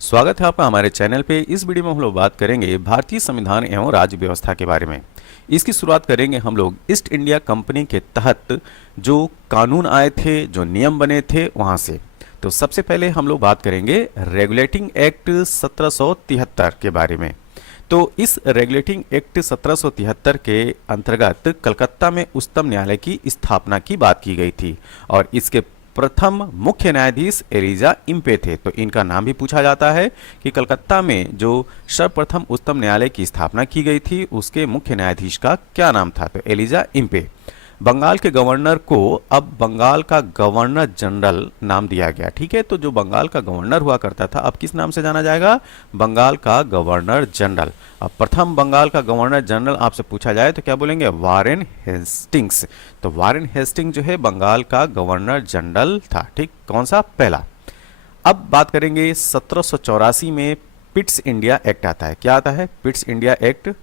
स्वागत है आपका हमारे चैनल पे। इस वीडियो में हम लोग बात करेंगे भारतीय संविधान एवं राज्य व्यवस्था के बारे में। इसकी शुरुआत करेंगे हम लोग ईस्ट इंडिया कंपनी के तहत जो कानून आए थे, जो नियम बने थे वहाँ से। तो सबसे पहले हम लोग बात करेंगे रेगुलेटिंग एक्ट 1773 के बारे में। तो इस रेगुलेटिंग एक्ट 1773 के अंतर्गत कलकत्ता में उच्चतम न्यायालय की स्थापना की बात की गई थी और इसके प्रथम मुख्य न्यायाधीश एलिजा इम्पे थे। तो इनका नाम भी पूछा जाता है कि कलकत्ता में जो सर्वप्रथम उच्चतम न्यायालय की स्थापना की गई थी उसके मुख्य न्यायाधीश का क्या नाम था? तो एलिजा इम्पे। बंगाल के गवर्नर को अब बंगाल का गवर्नर जनरल नाम दिया गया। ठीक है, तो जो बंगाल का गवर्नर हुआ करता था अब किस नाम से जाना जाएगा? बंगाल का गवर्नर जनरल। अब प्रथम बंगाल का गवर्नर जनरल आपसे पूछा जाए तो क्या बोलेंगे? Warren Hastings. तो वारेन हेस्टिंग जो है बंगाल का गवर्नर जनरल था। ठीक, कौन सा? पहला। अब बात करेंगे 1784 में पिट्स इंडिया एक्ट आता है। क्या आता है? Pitt's India act.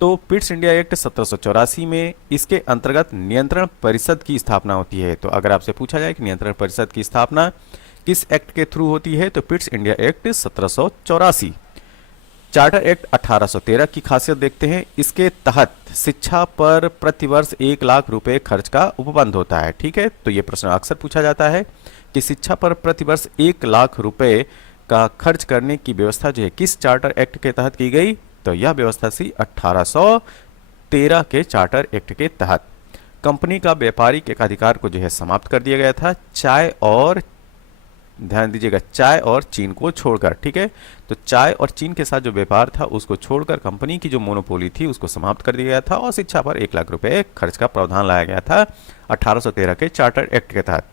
तो पिट्स इंडिया एक्ट 1784 में इसके अंतर्गत नियंत्रण परिषद की स्थापना होती है। तो अगर आपसे पूछा जाए कि नियंत्रण परिषद की स्थापना किस एक्ट के थ्रू होती है तो Pitt's India act 1784। Charter act 1813 की खासियत देखते हैं। इसके तहत शिक्षा पर प्रतिवर्ष 1 लाख रुपए खर्च का उपबंध होता है। ठीक है, तो ये प्रश्न अक्सर पूछा जाता है कि शिक्षा पर प्रतिवर्ष 1 लाख रुपए का खर्च करने की व्यवस्था जो है किस चार्टर एक्ट के तहत की गई? तो यह व्यवस्था थी 1813 के चार्टर एक्ट के तहत। कंपनी का व्यापारिक एकाधिकार को जो है समाप्त कर दिया गया था चाय और, ध्यान दीजिएगा, चाय और चीन को छोड़कर। ठीक है, तो चाय और चीन के साथ जो व्यापार था उसको छोड़कर कंपनी की जो मोनोपोली थी उसको समाप्त कर दिया गया था और शिक्षा पर 1 लाख रुपए खर्च का प्रावधान लाया गया था 1813 के चार्टर एक्ट के तहत।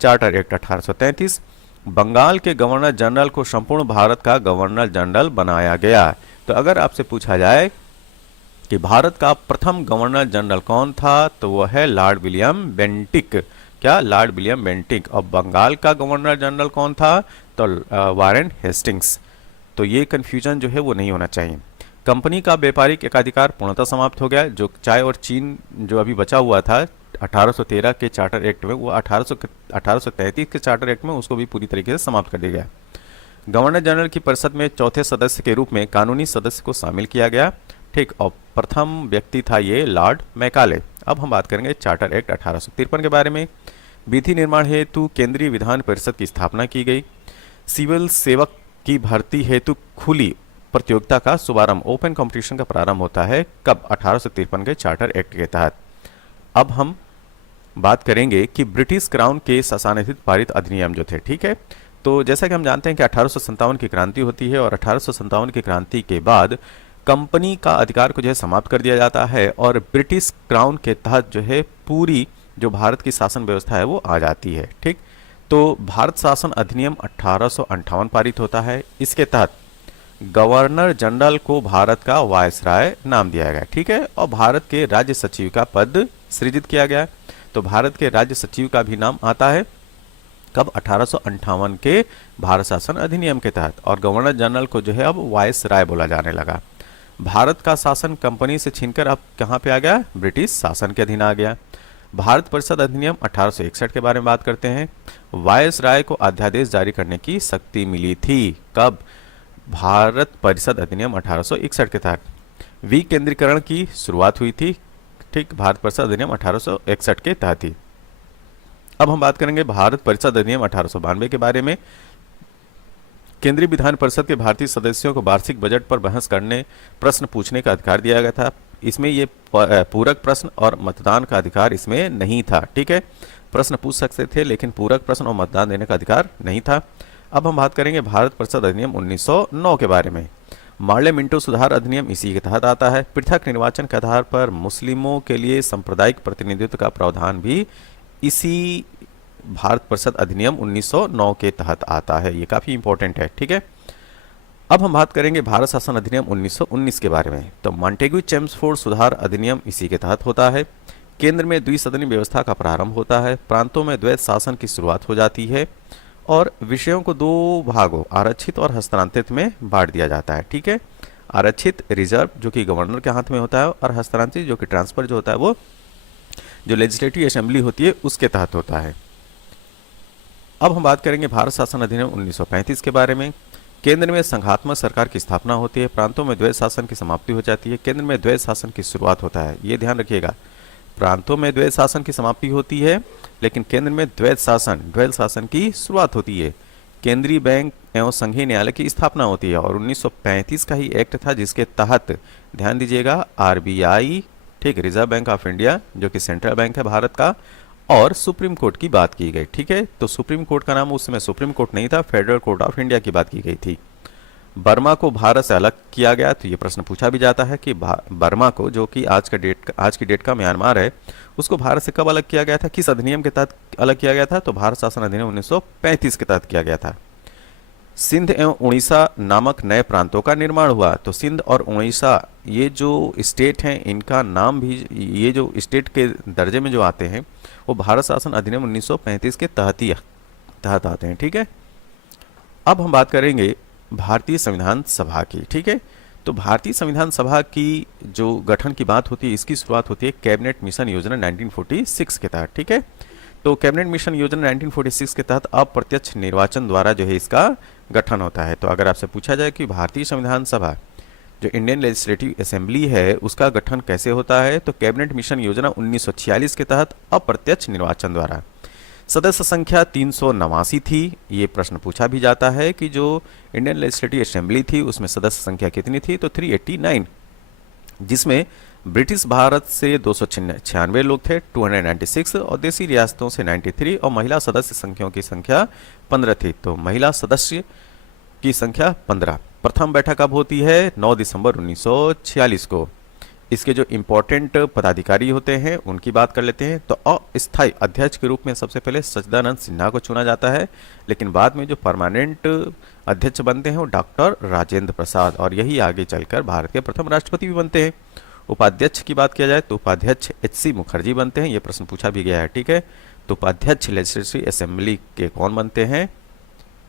चार्टर एक्ट 1833, बंगाल के गवर्नर जनरल को संपूर्ण भारत का गवर्नर जनरल बनाया गया। तो अगर आपसे पूछा जाए कि भारत का प्रथम गवर्नर जनरल कौन था तो वह है लॉर्ड विलियम बेंटिक। क्या? Lord William Bentinck. और बंगाल का गवर्नर जनरल कौन था? तो वारेन हेस्टिंग्स। तो ये कंफ्यूजन जो है वो नहीं होना चाहिए। कंपनी का व्यापारिक एकाधिकार पूर्णतः समाप्त हो गया। जो चाय और चीन जो अभी बचा हुआ था 1813 के चार्टर एक्ट में, वो 1833 के चार्टर एक्ट में उसको भी पूरी तरीके से समाप्त कर दिया गया। गवर्नर जनरल की परिषद में चौथे सदस्य के रूप में कानूनी सदस्य को शामिल किया गया। ठीक, और प्रथम व्यक्ति था ये लॉर्ड मैकाले। अब हम बात करेंगे चार्टर एक्ट 1853 के बारे में। विधि निर्माण हेतु केंद्रीय विधान परिषद की स्थापना की गई। सिविल सेवक की भर्ती हेतु खुली प्रतियोगिता का शुभारंभ, ओपन कंपटीशन का प्रारंभ होता है कब? 1853 के चार्टर एक्ट के तहत। अब हम बात करेंगे कि ब्रिटिश क्राउन के शासनाधीन पारित अधिनियम जो थे। ठीक है, तो जैसा कि हम जानते हैं कि 1857 की क्रांति होती है और 1857 की क्रांति के बाद कंपनी का अधिकार को जो है समाप्त कर दिया जाता है और ब्रिटिश क्राउन के तहत जो है पूरी जो भारत की शासन व्यवस्था है वो आ जाती है। ठीक, तो भारत शासन अधिनियम 1858 पारित होता है। इसके तहत गवर्नर जनरल को भारत का वायसराय नाम दिया गया। ठीक है, और भारत के राज्य सचिव का पद सृजित किया गया। तो भारत के राज्य सचिव का भी नाम आता है कब? 1858 के भारत शासन अधिनियम के तहत। और गवर्नर जनरल को जो है अब वायसराय बोला जाने लगा। भारत का शासन कंपनी से छीनकर अब कहाँ पे आ गया? ब्रिटिश शासन के अधीन आ गया। भारत परिषद अधिनियम 1861 के बारे में बात करते हैं। वायसराय को अध्यादेश जारी करने की शक्ति मिली थी कब? भारत परिषद अधिनियम 1861 के तहत। विकेंद्रीकरण की शुरुआत हुई थी। ठीक, भारत परिषद अधिनियम 1861 के तहत ही। अब हम बात करेंगे भारत परिषद अधिनियम 1892 के बारे में। केंद्रीय विधान परिषद के भारतीय सदस्यों को वार्षिक बजट पर बहस करने, प्रश्न पूछने का अधिकार दिया गया था। इसमें ये पूरक प्रश्न और मतदान का अधिकार इसमें नहीं था। ठीक है, प्रश्न पूछ सकते थे लेकिन पूरक प्रश्न और मतदान देने का अधिकार नहीं था। अब हम बात करेंगे भारत परिषद अधिनियम 1909 के बारे में। मार्ले मिंटो सुधार अधिनियम इसी के तहत आता है। पृथक निर्वाचन के आधार पर मुस्लिमों के लिए सांप्रदायिक प्रतिनिधित्व का प्रावधान भी इसी भारत परिषद अधिनियम 1909 के तहत आता है। ये काफी इंपॉर्टेंट है। ठीक है, अब हम बात करेंगे भारत शासन अधिनियम 1919 के बारे में। तो मॉन्टेग्यू चेम्सफोर्ड सुधार अधिनियम इसी के तहत होता है। केंद्र में द्विसदनी व्यवस्था का प्रारंभ होता है। प्रांतों में द्वैत शासन की शुरुआत हो जाती है और विषयों को 2 भागों, आरक्षित और हस्तांतरित में बांट दिया जाता है। ठीक है, आरक्षित रिजर्व जो कि गवर्नर के हाथ में होता है और हस्तांतरित जो कि ट्रांसफर जो होता है वो जो लेजिस्लेटिव असेंबली होती है उसके तहत होता है। अब हम बात करेंगे भारत शासन अधिनियम 1935 के बारे में। केंद्र में संघात्मक सरकार की स्थापना होती है, प्रांतों में द्वैध शासन की समाप्ति हो जाती है, केंद्र में द्वैध शासन की शुरुआत होता है। ये ध्यान रखिएगा, प्रांतों में द्वैध शासन की समाप्ति होती है, लेकिन केंद्र में द्वैध शासन की शुरुआत होती है। केंद्रीय बैंक एवं संघीय न्यायालय की स्थापना होती है और 1935 का ही एक्ट था जिसके तहत, ध्यान दीजिएगा, आरबीआई, ठीक, रिजर्व बैंक ऑफ इंडिया, जो कि सेंट्रल बैंक है भारत का, और सुप्रीम कोर्ट की बात की गई। ठीक है, तो सुप्रीम कोर्ट का नाम उस समय सुप्रीम कोर्ट नहीं था, फेडरल कोर्ट ऑफ इंडिया की बात की गई थी। बर्मा को भारत से अलग किया गया, तो ये प्रश्न पूछा भी जाता है कि बर्मा को, जो कि आज की डेट का म्यांमार है, उसको भारत से कब अलग किया गया था, किस अधिनियम के तहत अलग किया गया था? तो भारत शासन अधिनियम 1935 के तहत किया गया था। सिंध एवं उड़ीसा नामक नए प्रांतों का निर्माण हुआ। तो सिंध और उड़ीसा, ये जो स्टेट हैं, इनका नाम भी, ये जो स्टेट के दर्जे में जो आते हैं, वो भारत शासन अधिनियम 1935 के तहत आते हैं। ठीक है, अब हम बात करेंगे भारतीय संविधान सभा की। ठीक है, तो भारतीय संविधान सभा की जो गठन की बात होती है, इसकी शुरुआत होती है कैबिनेट मिशन योजना 1946 के तहत। ठीक है, तो कैबिनेट मिशन योजना 1946 के तहत अप्रत्यक्ष निर्वाचन द्वारा जो है इसका गठन होता है। तो अगर आपसे पूछा जाए कि भारतीय संविधान सभा, जो इंडियन लेजिस्लेटिव असेंबली है, उसका गठन कैसे होता है, तो कैबिनेट मिशन योजना 1946 के तहत अप्रत्यक्ष निर्वाचन द्वारा। सदस्य संख्या 389 थी। ये प्रश्न पूछा भी जाता है कि जो इंडियन लेजिस्लेटिव असेंबली थी उसमें सदस्य संख्या कितनी थी, तो 389, जिसमें ब्रिटिश भारत से 296 लोग थे, 296, और देसी रियासतों से 93, और महिला सदस्य संख्याओं की संख्या 15 थी। तो महिला सदस्य की संख्या 15। प्रथम बैठक कब होती है? 9 दिसंबर 1946 को। इसके जो इम्पोर्टेंट पदाधिकारी होते हैं उनकी बात कर लेते हैं। तो अस्थायी अध्यक्ष के रूप में सबसे पहले सच्चिदानंद सिन्हा को चुना जाता है, लेकिन बाद में जो परमानेंट अध्यक्ष बनते हैं वो डॉक्टर राजेंद्र प्रसाद, और यही आगे चलकर भारत के प्रथम राष्ट्रपति भी बनते हैं। उपाध्यक्ष की बात किया जाए तो उपाध्यक्ष एच.सी. मुखर्जी बनते हैं, ये प्रश्न पूछा भी गया है। ठीक है, तो उपाध्यक्ष लेजिस्लेटिव असेंबली के कौन बनते हैं,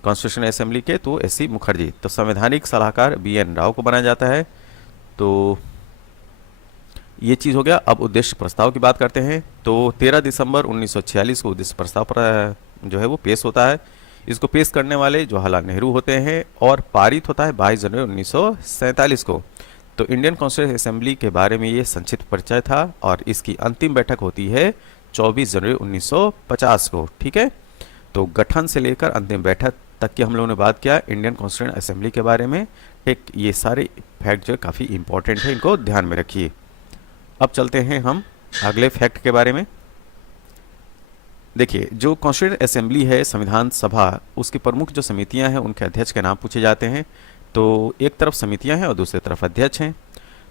कॉन्स्टिट्यूशनल असेंबली के? तो एच.सी. मुखर्जी। तो संवैधानिक सलाहकार बी.एन. राव को बनाया जाता है। तो ये चीज़ हो गया। अब उद्देश्य प्रस्ताव की बात करते हैं। तो 13 दिसंबर 1946 को उद्देश्य प्रस्ताव पर जो है वो पेश होता है। इसको पेश करने वाले जवाहरलाल नेहरू होते हैं और पारित होता है 22 जनवरी 1947 को। तो इंडियन कॉन्स्टिट्यूशनल असेंबली के बारे में ये संक्षिप्त परिचय था, और इसकी अंतिम बैठक होती है 24 जनवरी 1950 को। ठीक है, तो गठन से लेकर अंतिम बैठक तक की हम लोगों ने बात किया इंडियन कॉन्स्टिट्यूशनल असेंबली के बारे में। ठीक, ये सारे फैक्ट जो है काफ़ी इंपॉर्टेंट है, इनको ध्यान में रखिए। अब चलते हैं हम अगले फैक्ट के बारे में। देखिए, जो कॉन्स्टिट्यूशनल असेंबली है, संविधान सभा, उसकी प्रमुख जो समितियां हैं उनके अध्यक्ष के नाम पूछे जाते हैं। तो एक तरफ समितियां हैं और दूसरी तरफ अध्यक्ष हैं।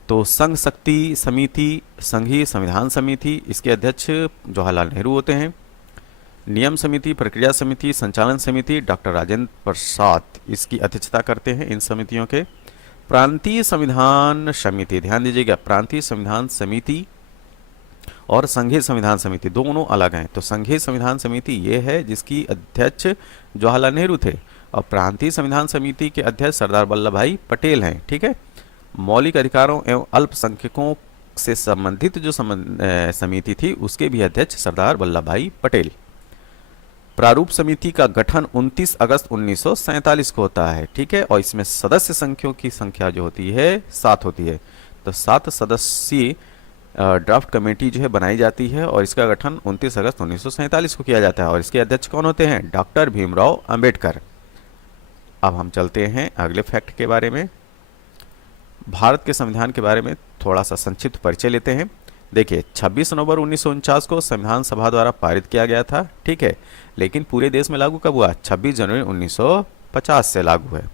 तो संघ शक्ति समिति, संघीय संविधान समिति, इसके अध्यक्ष जवाहरलाल नेहरू होते हैं। नियम समिति, प्रक्रिया समिति, संचालन समिति, डॉक्टर राजेंद्र प्रसाद इसकी अध्यक्षता करते हैं इन समितियों के। प्रांतीय संविधान समिति, ध्यान दीजिएगा, प्रांतीय संविधान समिति और संघीय संविधान समिति दोनों अलग हैं। तो संघीय संविधान समिति ये है जिसकी अध्यक्ष जवाहरलाल नेहरू थे, और प्रांतीय संविधान समिति के अध्यक्ष सरदार वल्लभ भाई पटेल हैं। ठीक है, मौलिक अधिकारों एवं अल्पसंख्यकों से संबंधित जो समिति थी उसके भी अध्यक्ष सरदार वल्लभ भाई पटेल। प्रारूप समिति का गठन 29 अगस्त 1947 को होता है। ठीक है, और इसमें सदस्य संख्याओं की संख्या जो होती है 7 होती है। तो 7 सदस्यीय ड्राफ्ट कमेटी जो है बनाई जाती है, और इसका गठन 29 अगस्त 1947 को किया जाता है, और इसके अध्यक्ष कौन होते हैं? डॉक्टर भीमराव अंबेडकर। अब हम चलते हैं अगले फैक्ट के बारे में। भारत के संविधान के बारे में थोड़ा सा संक्षिप्त परिचय लेते हैं। देखिए, 26 नवंबर 1949 को संविधान सभा द्वारा पारित किया गया था। ठीक है, लेकिन पूरे देश में लागू कब हुआ? 26 जनवरी 1950 से लागू है।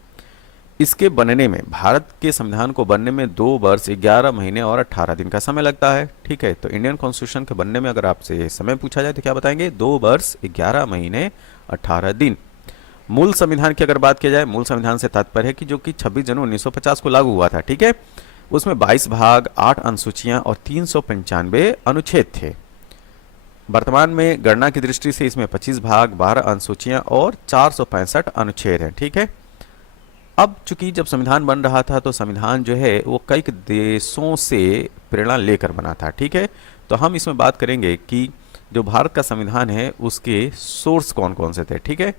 इसके बनने में, भारत के संविधान को बनने में 2 वर्ष 11 महीने और 18 दिन का समय लगता है। ठीक है, तो इंडियन कॉन्स्टिट्यूशन के बनने में अगर आपसे समय पूछा जाए तो क्या बताएंगे? 2 वर्ष 11 महीने 18 दिन। मूल संविधान की अगर बात की जाए, मूल संविधान से तात्पर्य है कि जो कि 26 जनवरी 1950 को लागू हुआ था। ठीक है, उसमें 22 भाग, 8 अनुसूचियां और 395 अनुच्छेद थे। वर्तमान में गणना की दृष्टि से इसमें 25 भाग, 12 अनुसूचियां और 465 अनुच्छेद हैं। ठीक है, अब चूंकि जब संविधान बन रहा था तो संविधान जो है वो कई देशों से प्रेरणा लेकर बना था। ठीक है, तो हम इसमें बात करेंगे कि जो भारत का संविधान है उसके सोर्स कौन कौन से थे। ठीक है,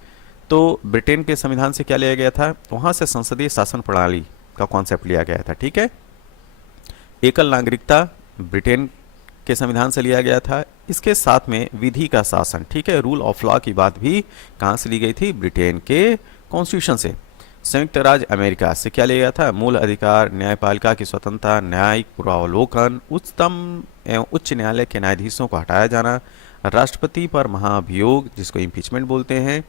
तो ब्रिटेन के संविधान से क्या लिया गया था, वहाँ से संसदीय शासन प्रणाली का कॉन्सेप्ट लिया गया था, ठीक है। एकल नागरिकता ब्रिटेन के संविधान से लिया गया था। इसके साथ में विधि का शासन, ठीक है, रूल ऑफ लॉ की बात भी कहाँ से ली गई थी, ब्रिटेन के कॉन्स्टिट्यूशन से। संयुक्त राज्य अमेरिका से क्या लिया गया था, मूल अधिकार, न्यायपालिका की स्वतंत्रता, न्यायिक पूर्वावलोकन, उच्चतम एवं उच्च न्यायालय के न्यायाधीशों को हटाया जाना, राष्ट्रपति पर महाभियोग जिसको इम्पीचमेंट बोलते हैं,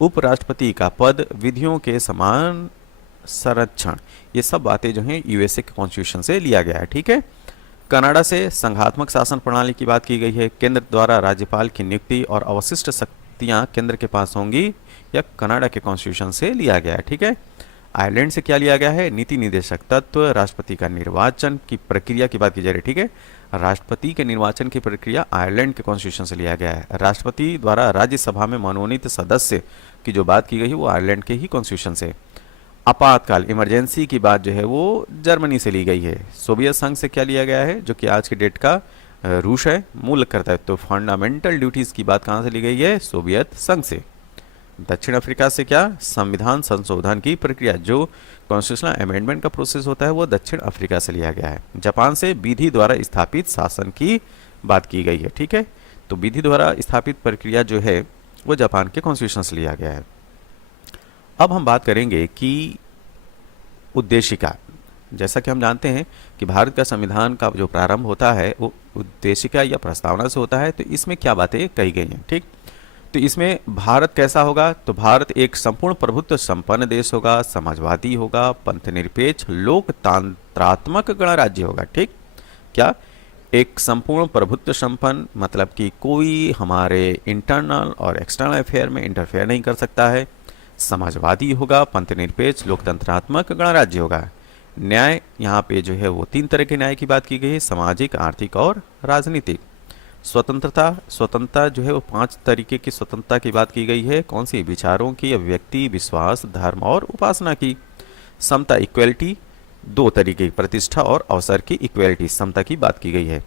उपराष्ट्रपति का पद, विधियों के समान संरक्षण, ये सब बातें जो हैं यूएसए के कॉन्स्टिट्यूशन से लिया गया है, ठीक है। कनाडा से संघात्मक शासन प्रणाली की बात की गई है। केंद्र द्वारा राज्यपाल की नियुक्ति और अवशिष्ट शक्तियां केंद्र के पास होंगी, या कनाडा के कॉन्स्टिट्यूशन से लिया गया है, ठीक है। आयरलैंड से क्या लिया गया है, नीति निर्देशक तत्व, राष्ट्रपति का निर्वाचन की प्रक्रिया की बात की जा रही है, ठीक है। राष्ट्रपति के निर्वाचन की प्रक्रिया आयरलैंड के कॉन्स्टिट्यूशन से लिया गया है। राष्ट्रपति द्वारा राज्यसभा में मनोनीत सदस्य की जो बात की गई है वो आयरलैंड के ही कॉन्स्टिट्यूशन से। आपातकाल इमरजेंसी की बात जो है वो जर्मनी से ली गई है। सोवियत संघ से क्या लिया गया है, जो कि आज की डेट का रूस है, मूल करता है। तो फंडामेंटल ड्यूटीज की बात कहाँ से ली गई है, सोवियत संघ से। दक्षिण अफ्रीका से क्या, संविधान संशोधन की प्रक्रिया, जो कॉन्स्टिट्यूशनल अमेंडमेंट का प्रोसेस होता है वो दक्षिण अफ्रीका से लिया गया है। जापान से विधि द्वारा स्थापित शासन की बात की गई है, ठीक है। तो विधि द्वारा स्थापित प्रक्रिया जो है वो जापान के कॉन्स्टिट्यूशन से लिया गया है। अब हम बात करेंगे कि उद्देशिका, जैसा कि हम जानते हैं कि भारत का संविधान का जो प्रारंभ होता है वो उद्देशिका या प्रस्तावना से होता है। तो इसमें क्या बातें कही गई हैं, ठीक। तो इसमें भारत कैसा होगा, तो भारत एक संपूर्ण प्रभुत्व संपन्न देश होगा, समाजवादी होगा, पंथनिरपेक्ष लोकतंत्रात्मक गणराज्य होगा, ठीक। क्या, एक संपूर्ण प्रभुत्व संपन्न मतलब कि कोई हमारे इंटरनल और एक्सटर्नल अफेयर में इंटरफेयर नहीं कर सकता है। समाजवादी होगा, पंथनिरपेक्ष लोकतंत्रात्मक गणराज्य होगा। न्याय, यहाँ पे जो है वो 3 तरह के न्याय की बात की गई है, सामाजिक, आर्थिक और राजनीतिक। स्वतंत्रता जो है वो 5 तरीके की स्वतंत्रता की बात की गई है। कौन सी, विचारों की, अभिव्यक्ति, विश्वास, धर्म और उपासना की। समता, इक्वलिटी, 2 तरीके की, प्रतिष्ठा और अवसर की इक्वलिटी, समता की बात की गई है।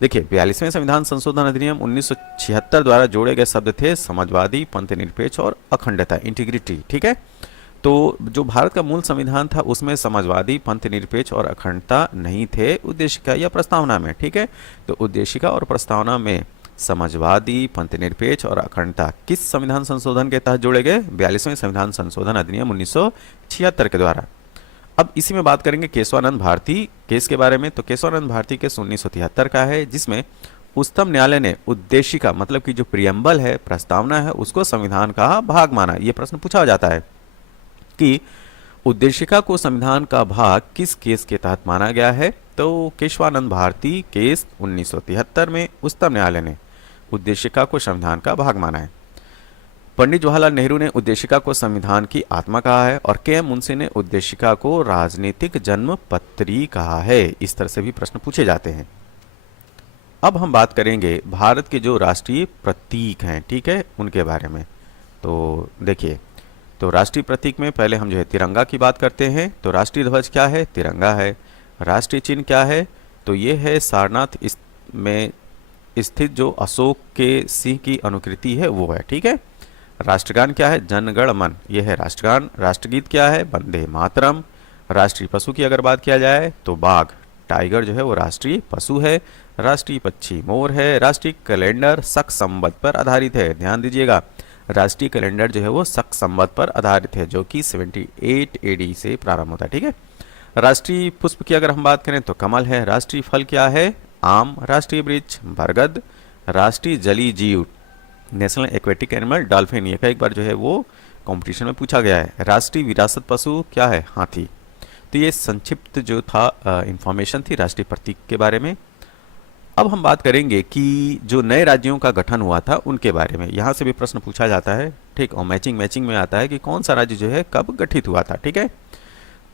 देखिए 42वें संविधान संशोधन अधिनियम 1976 द्वारा जोड़े गए शब्द थे समाजवादी, पंथनिरपेक्ष और अखंडता, इंटीग्रिटी, ठीक है। तो जो भारत का मूल संविधान था उसमें समाजवादी, पंथनिरपेक्ष और अखंडता नहीं थे उद्देशिका या प्रस्तावना में, ठीक है। तो उद्देशिका और प्रस्तावना में समाजवादी, पंथनिरपेक्ष और अखंडता किस संविधान संशोधन के तहत जोड़े गए, 42वें संविधान संशोधन अधिनियम 1976 के द्वारा। अब इसी में बात करेंगे केशवानंद भारती केस के बारे में। तो केशवानंद भारती केस 1973 का है, जिसमें उच्चतम न्यायालय ने उद्देशिका मतलब कि जो प्रियम्बल है, प्रस्तावना है, उसको संविधान का भाग माना। ये प्रश्न पूछा जाता है कि उद्देशिका को संविधान का भाग किस केस के तहत माना गया है। तो केशवानंद भारती केस 1973 में उच्चतम न्यायालय ने उद्देशिका को संविधान का भाग माना है। पंडित जवाहरलाल नेहरू ने उद्देशिका को संविधान की आत्मा कहा है, और के एम मुंशी ने उद्देशिका को राजनीतिक जन्म पत्री कहा है। इस तरह से भी प्रश्न पूछे जाते हैं। अब हम बात करेंगे भारत के जो राष्ट्रीय प्रतीक हैं, ठीक है, उनके बारे में। तो देखिए, तो राष्ट्रीय प्रतीक में पहले हम जो है तिरंगा की बात करते हैं। तो राष्ट्रीय ध्वज क्या है, तिरंगा है। राष्ट्रीय चिन्ह क्या है, तो ये है सारनाथ में स्थित जो अशोक के सिंह की अनुकृति है वो है, ठीक है। राष्ट्रगान क्या है, जन गण मन, यह है राष्ट्रगान। राष्ट्रगीत क्या है, वंदे मातरम। राष्ट्रीय पशु की अगर बात किया जाए तो बाघ, टाइगर जो है वो राष्ट्रीय पशु है। राष्ट्रीय पक्षी मोर है। राष्ट्रीय कैलेंडर शक संवत पर आधारित है, ध्यान दीजिएगा, राष्ट्रीय कैलेंडर जो है वो शक संवत पर आधारित है, जो कि 78 AD से प्रारंभ होता है, ठीक है। राष्ट्रीय पुष्प की अगर हम बात करें तो कमल है। राष्ट्रीय फल क्या है, आम। राष्ट्रीय वृक्ष बरगद। राष्ट्रीय जलीय जीव नेशनल एक्वेटिक एनिमल डॉल्फिन, ये कई बार जो है वो कंपटीशन में पूछा गया है। राष्ट्रीय विरासत पशु क्या है, हाथी। तो ये संक्षिप्त जो था इंफॉर्मेशन थी राष्ट्रीय प्रतीक के बारे में। अब हम बात करेंगे कि जो नए राज्यों का गठन हुआ था उनके बारे में। यहाँ से भी प्रश्न पूछा जाता है, ठीक, और मैचिंग में आता है कि कौन सा राज्य जो है कब गठित हुआ था, ठीक है।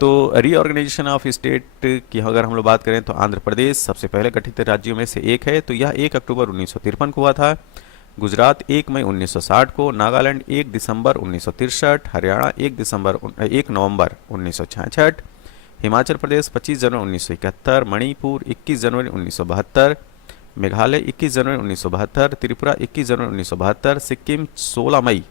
तो रीऑर्गेनाइजेशन ऑफ स्टेट की अगर हम लोग बात करें तो आंध्र प्रदेश सबसे पहले गठित राज्यों में से एक है। तो यह 1 अक्टूबर 1953 को हुआ था। गुजरात 1 मई 1960 को। नागालैंड 1 दिसंबर 1963। हरियाणा 1 नवंबर 1966। हिमाचल प्रदेश 25 जनवरी 1971। मणिपुर 21 जनवरी 1972। मेघालय 21 जनवरी 1972। त्रिपुरा 21 जनवरी 1972। सिक्किम 16 मई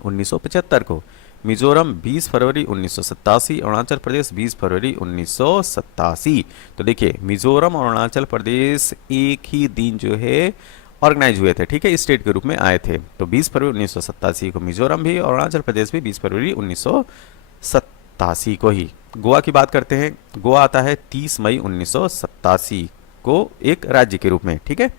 1975 को, मिजोरम 20 फरवरी 1987, अरुणाचल प्रदेश 20 फरवरी 1987। तो देखिए मिजोरम और अरुणाचल प्रदेश एक ही दिन जो है ऑर्गेनाइज हुए थे, ठीक है, स्टेट के रूप में आए थे। तो 20 फरवरी 1987 को मिजोरम भी और अरुणाचल प्रदेश भी 20 फरवरी 1987 को ही। गोवा की बात करते हैं, गोवा आता है 30 मई 1987 को एक राज्य के रूप में, ठीक है।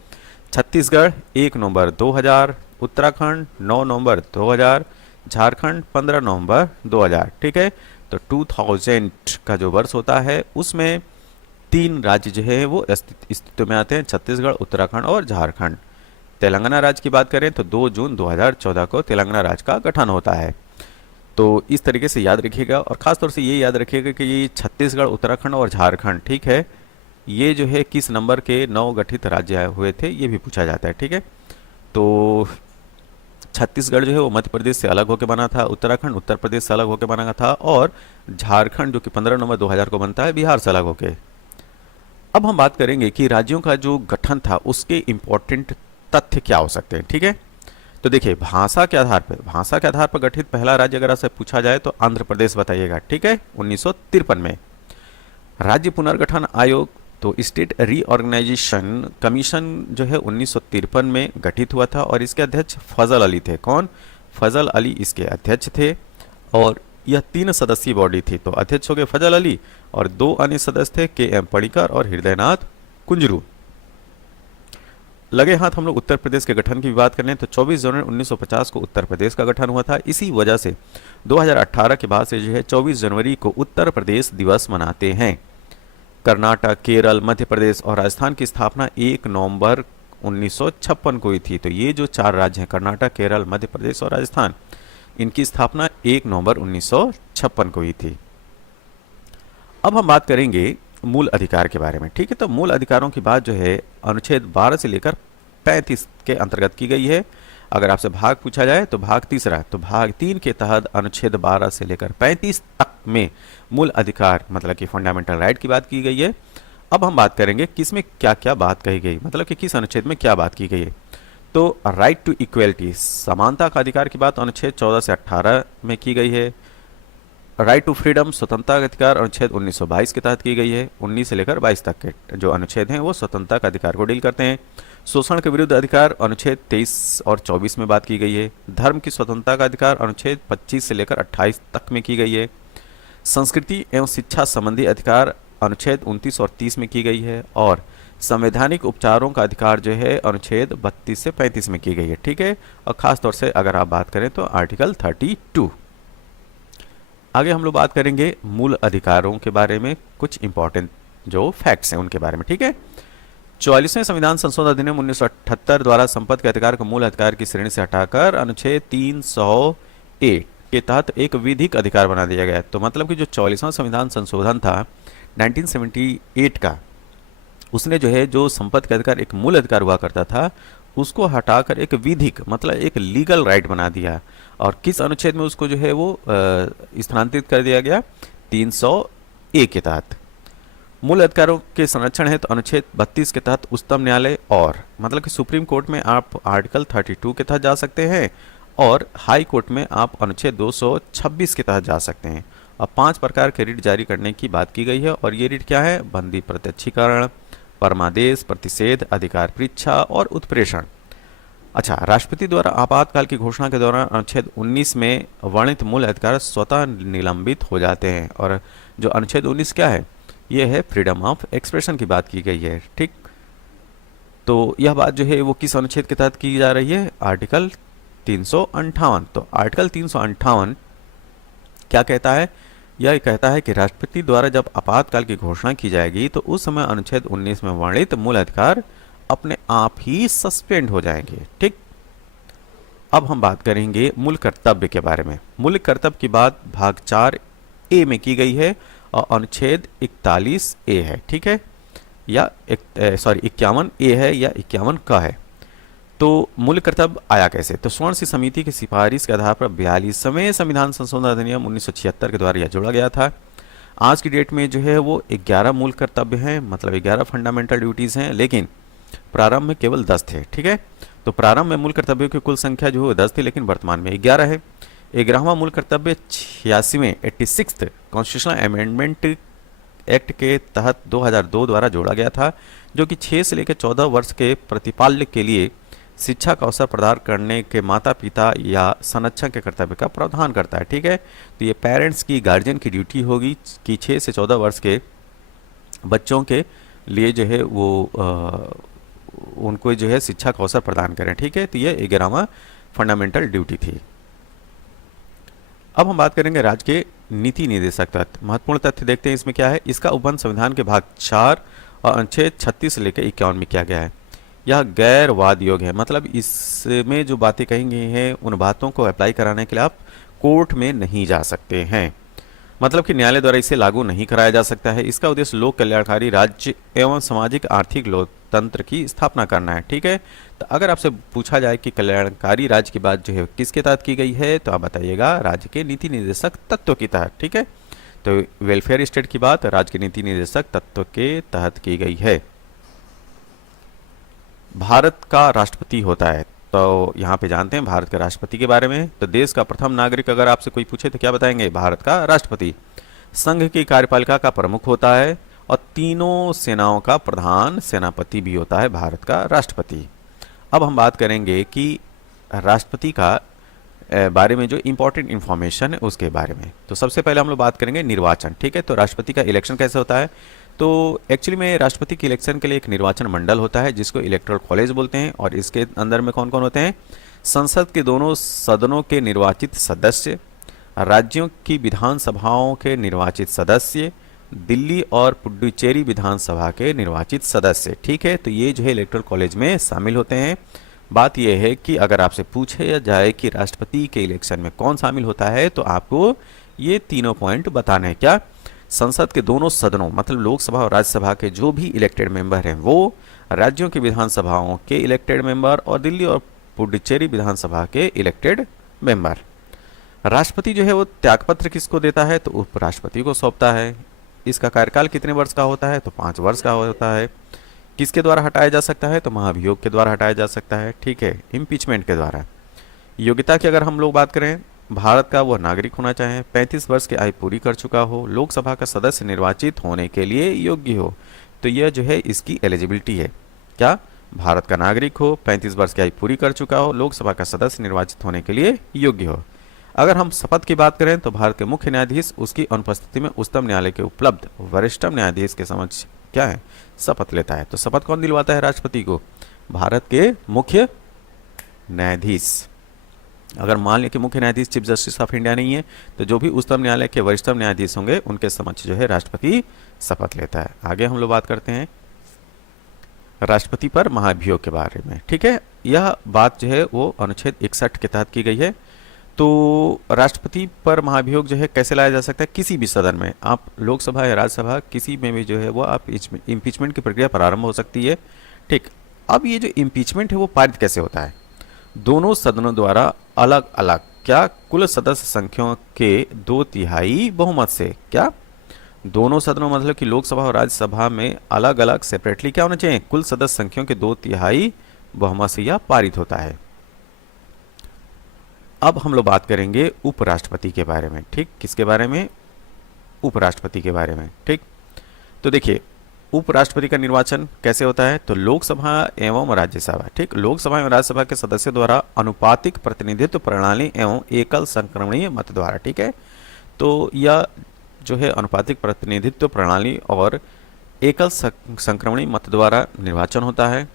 छत्तीसगढ़ 1 नवंबर 2000, उत्तराखंड 9 नवंबर 2000, झारखंड 15 नवंबर 2000, ठीक है। तो 2000 का जो वर्ष होता है उसमें 3 राज्य जो है वो अस्तित्व में आते हैं, छत्तीसगढ़, उत्तराखंड और झारखंड। तेलंगाना राज्य की बात करें तो 2 जून 2014 को तेलंगाना राज्य का गठन होता है। तो इस तरीके से याद रखिएगा, और ख़ास तौर से ये याद रखिएगा कि ये छत्तीसगढ़, उत्तराखंड और झारखंड, ठीक है, ये जो है किस नंबर के नवगठित राज्य हुए थे ये भी पूछा जाता है, ठीक है। तो छत्तीसगढ़ जो है वो मध्य प्रदेश से अलग होकर बना था, उत्तराखंड उत्तर प्रदेश से अलग होकर बना था, और झारखंड जो कि 15 नवंबर 2000 को बनता है बिहार से अलग होकर। अब हम बात करेंगे कि राज्यों का जो गठन था उसके इंपॉर्टेंट तथ्य क्या हो सकते हैं, ठीक है। तो देखिए भाषा के आधार पर गठित पहला राज्य अगर आपसे पूछा जाए तो आंध्र प्रदेश बताइएगा, ठीक है, 1953 में। राज्य पुनर्गठन आयोग तो स्टेट रीऑर्गेनाइजेशन कमीशन जो है 1953 में गठित हुआ था, और इसके अध्यक्ष फजल अली थे। कौन? फजल अली इसके अध्यक्ष थे, और यह 3 सदस्यीय बॉडी थी। तो अध्यक्ष हो गए फजल अली, और 2 अन्य सदस्य थे के.एम. पणिकर और हृदयनाथ कुंजरू। लगे हाथ हम लोग उत्तर प्रदेश के गठन की भी बात करें तो 24 जनवरी 1950 को उत्तर प्रदेश का गठन हुआ था। इसी वजह से 2018 के बाद से जो है 24 जनवरी को उत्तर प्रदेश दिवस मनाते हैं। कर्नाटक, केरल, मध्य प्रदेश और राजस्थान की स्थापना 1 नवंबर 1956 को हुई थी। तो ये जो 4 राज्य हैं, कर्नाटक, केरल, मध्य प्रदेश और राजस्थान, इनकी स्थापना 1 नवंबर 1956 को हुई थी। अब हम बात करेंगे मूल अधिकार के बारे में, ठीक है। तो मूल अधिकारों की बात जो है अनुच्छेद 12 से लेकर 35 के अंतर्गत की गई है। अगर आपसे भाग पूछा जाए तो भाग तीसरा, तो भाग 3 के तहत अनुच्छेद 12 से लेकर 35 तक में मूल अधिकार मतलब कि फंडामेंटल राइट की बात की गई है। अब हम बात करेंगे किसमें क्या क्या बात कही गई, मतलब कि किस अनुच्छेद में क्या बात की गई है। तो राइट टू इक्वलिटी, समानता का अधिकार की बात अनुच्छेद 14 से 18 में की गई है। राइट टू फ्रीडम, स्वतंत्रता का अधिकार अनुच्छेद 1922 के तहत की गई है। 19 से लेकर 22 तक के जो अनुच्छेद हैं वो स्वतंत्रता का अधिकार को डील करते हैं। शोषण के विरुद्ध अधिकार अनुच्छेद 23 और 24 में बात की गई है। धर्म की स्वतंत्रता का अधिकार अनुच्छेद 25 से लेकर 28 तक में की गई है। संस्कृति एवं शिक्षा संबंधी अधिकार अनुच्छेद 29 और 30 में की गई है। और संवैधानिक उपचारों का अधिकार जो है अनुच्छेद 32 से 35 में की गई है, ठीक है। और खास तौर से अगर आप बात करें तो आर्टिकल 32। आगे हम लोग बात करेंगे मूल अधिकारों के बारे में, कुछ इंपॉर्टेंट जो फैक्ट्स हैं उनके बारे में, ठीक है। 44वें संविधान संशोधन अधिनियम 1978 द्वारा संपत्ति के अधिकार को मूल अधिकार की श्रेणी से हटाकर अनुच्छेद 301 के तहत एक विधिक अधिकार बना दिया गया। तो मतलब कि जो 44वां संविधान संशोधन था 1978 का, उसने जो है जो संपत्ति का अधिकार एक मूल अधिकार हुआ करता था उसको हटाकर एक विधिक मतलब एक लीगल राइट बना दिया। और किस अनुच्छेद में उसको जो है वो स्थानांतरित कर दिया गया? 301 के तहत। मूल अधिकारों के संरक्षण है तो अनुच्छेद 32 के तहत उच्चतम न्यायालय और मतलब कि सुप्रीम कोर्ट में आप आर्टिकल 32 के तहत जा सकते हैं, और हाई कोर्ट में आप अनुच्छेद 226 के तहत जा सकते हैं। अब 5 प्रकार के रिट जारी करने की बात की गई है, और ये रिट क्या है? बंदी प्रत्यक्षीकरण, परमादेश, प्रतिषेध, अधिकार परीक्षा और उत्प्रेषण। अच्छा, राष्ट्रपति द्वारा आपातकाल की घोषणा के दौरान अनुच्छेद 19 में वर्णित मूल अधिकार स्वतः निलंबित हो जाते हैं। और जो अनुच्छेद 19 क्या है? ये है फ्रीडम ऑफ एक्सप्रेशन की बात की गई है, ठीक। तो यह बात जो है वो किस अनुच्छेद के तहत की जा रही है? आर्टिकल 358। तो आर्टिकल 358 क्या कहता है? यह कहता है कि राष्ट्रपति द्वारा जब आपातकाल की घोषणा की जाएगी तो उस समय अनुच्छेद 19 में वर्णित मूल अधिकार अपने आप ही सस्पेंड हो जाएंगे, ठीक। अब हम बात करेंगे मूल कर्तव्य के बारे में। मूल कर्तव्य की बात भाग 4A में की गई है और अनुच्छेद 41A है, ठीक है, या 51A है या 51 का है। तो मूल कर्तव्य आया कैसे? तो स्वर्ण सिंह समिति की सिफारिश के आधार पर 42वें संविधान संशोधन अधिनियम 1976 के द्वारा यह जोड़ा गया था। आज की डेट में जो है वो 11 मूल कर्तव्य हैं, मतलब 11 फंडामेंटल ड्यूटीज़ हैं, लेकिन प्रारंभ में केवल 10 थे, ठीक है। तो प्रारंभ में मूल कर्तव्यों की कुल संख्या जो है 10 थी, लेकिन वर्तमान में 11 है। 11वां मूल कर्तव्य 86वें 86th कॉन्स्टिट्यूशनल अमेंडमेंट एक्ट के तहत 2002 द्वारा जोड़ा गया था, जो कि 6 से लेकर 14 वर्ष के प्रतिपाल्य के लिए शिक्षा का अवसर प्रदान करने के माता पिता या संरक्षक के कर्तव्य का प्रावधान करता है। ठीक है, तो ये पेरेंट्स की, गार्जियन की ड्यूटी होगी कि 6 से 14 वर्ष के बच्चों के लिए जो है वो उनको जो है शिक्षा का अवसर प्रदान करें। ठीक है, तो ये 11वां फंडामेंटल ड्यूटी थी। अब हम बात करेंगे राज्य के नीति निर्देशक तत्व। महत्वपूर्ण तथ्य देखते हैं इसमें क्या है। इसका उपबंध संविधान के भाग 4 और अनुच्छेद 36 से लेकर 51 में किया गया है। यह गैर वाद योग्य है, मतलब इसमें जो बातें कही गई हैं उन बातों को अप्लाई कराने के लिए आप कोर्ट में नहीं जा सकते हैं, मतलब कि न्यायालय द्वारा इसे लागू नहीं कराया जा सकता है। इसका उद्देश्य लोक कल्याणकारी राज्य एवं सामाजिक आर्थिक लोकतंत्र की स्थापना करना है। ठीक है, तो अगर आपसे पूछा जाए कि कल्याणकारी राज्य की बात जो है किसके तहत की गई है, तो आप बताइएगा राज्य के नीति निर्देशक तत्व के तहत। ठीक है, तो वेलफेयर स्टेट की बात राज्य के नीति निर्देशक तत्व के तहत की गई है। भारत का राष्ट्रपति होता है, तो यहाँ पे जानते हैं भारत के राष्ट्रपति के बारे में। तो देश का प्रथम नागरिक अगर आपसे कोई पूछे तो क्या बताएंगे, भारत का राष्ट्रपति। संघ की कार्यपालिका का प्रमुख होता है और तीनों सेनाओं का प्रधान सेनापति भी होता है भारत का राष्ट्रपति। अब हम बात करेंगे कि राष्ट्रपति का बारे में जो इंपॉर्टेंट इन्फॉर्मेशन है उसके बारे में। तो सबसे पहले हम लोग बात करेंगे निर्वाचन। ठीक है, तो राष्ट्रपति का इलेक्शन कैसे होता है। तो एक्चुअली में राष्ट्रपति के इलेक्शन के लिए एक निर्वाचन मंडल होता है जिसको इलेक्टोरल कॉलेज बोलते हैं, और इसके अंदर में कौन कौन होते हैं, संसद के दोनों सदनों के निर्वाचित सदस्य, राज्यों की विधानसभाओं के निर्वाचित सदस्य, दिल्ली और पुडुचेरी विधानसभा के निर्वाचित सदस्य। ठीक है, तो ये जो है इलेक्टोरल कॉलेज में शामिल होते हैं। बात यह है कि अगर आपसे पूछे जाए कि राष्ट्रपति के इलेक्शन में कौन शामिल होता है, तो आपको ये तीनों पॉइंट बताने हैं। क्या, संसद के दोनों सदनों मतलब लोकसभा और राज्यसभा के जो भी इलेक्टेड मेंबर हैं वो, राज्यों की विधानसभाओं के इलेक्टेड मेंबर, और दिल्ली और पुडुचेरी विधानसभा के इलेक्टेड मेंबर। राष्ट्रपति जो है वो त्यागपत्र किसको देता है, तो उपराष्ट्रपति को सौंपता है। इसका कार्यकाल कितने वर्ष का होता है, तो 5 वर्ष का होता है। किसके द्वारा हटाया जा सकता है, तो महाभियोग के द्वारा हटाया जा सकता है। ठीक है, इम्पीचमेंट के द्वारा। योग्यता की अगर हम लोग बात करें, भारत का वह नागरिक होना चाहे, 35 वर्ष की आयु पूरी कर चुका हो, लोकसभा का सदस्य निर्वाचित होने के लिए योग्य हो। तो यह जो है इसकी एलिजिबिलिटी है। क्या, भारत का नागरिक हो, 35 वर्ष की आयु पूरी कर चुका हो, लोकसभा का सदस्य निर्वाचित होने के लिए योग्य हो। अगर हम शपथ की बात करें तो भारत के मुख्य न्यायाधीश उसकी अनुपस्थिति में उच्चतम न्यायालय के उपलब्ध वरिष्ठतम न्यायाधीश के समक्ष क्या है, शपथ लेता है। तो शपथ कौन दिलवाता है राष्ट्रपति को, भारत के मुख्य न्यायाधीश। अगर मान लें कि मुख्य न्यायाधीश चीफ जस्टिस ऑफ इंडिया नहीं है, तो जो भी उच्चतम न्यायालय के वरिष्ठतम न्यायाधीश होंगे उनके समक्ष जो है राष्ट्रपति शपथ लेता है। आगे हम लोग बात करते हैं राष्ट्रपति पर महाभियोग के बारे में। ठीक है, यह बात जो है वो अनुच्छेद 61 के तहत की गई है। तो राष्ट्रपति पर महाभियोग जो है कैसे लाया जा सकता है, किसी भी सदन में, आप लोकसभा या राज्यसभा किसी में भी जो है वो आप इम्पीचमेंट की प्रक्रिया प्रारंभ हो सकती है। ठीक, अब ये जो इम्पीचमेंट है वो पारित कैसे होता है, दोनों सदनों द्वारा अलग अलग क्या कुल सदस्य संख्याओं के 2/3 बहुमत से। क्या, दोनों सदनों मतलब कि लोकसभा और राज्यसभा में अलग अलग सेपरेटली क्या होना चाहिए, कुल सदस्य संख्याओं के 2/3 बहुमत से यह पारित होता है। अब हम लोग बात करेंगे उपराष्ट्रपति के बारे में। ठीक, किसके बारे में, उपराष्ट्रपति के बारे में। ठीक, तो देखिए उपराष्ट्रपति का निर्वाचन कैसे होता है, तो लोकसभा एवं राज्यसभा। ठीक, लोकसभा एवं राज्यसभा के सदस्यों द्वारा अनुपातिक प्रतिनिधित्व प्रणाली एवं एकल संक्रमणीय मत द्वारा। ठीक है, तो यह जो है अनुपातिक प्रतिनिधित्व प्रणाली और एकल संक्रमणीय मत द्वारा निर्वाचन होता है।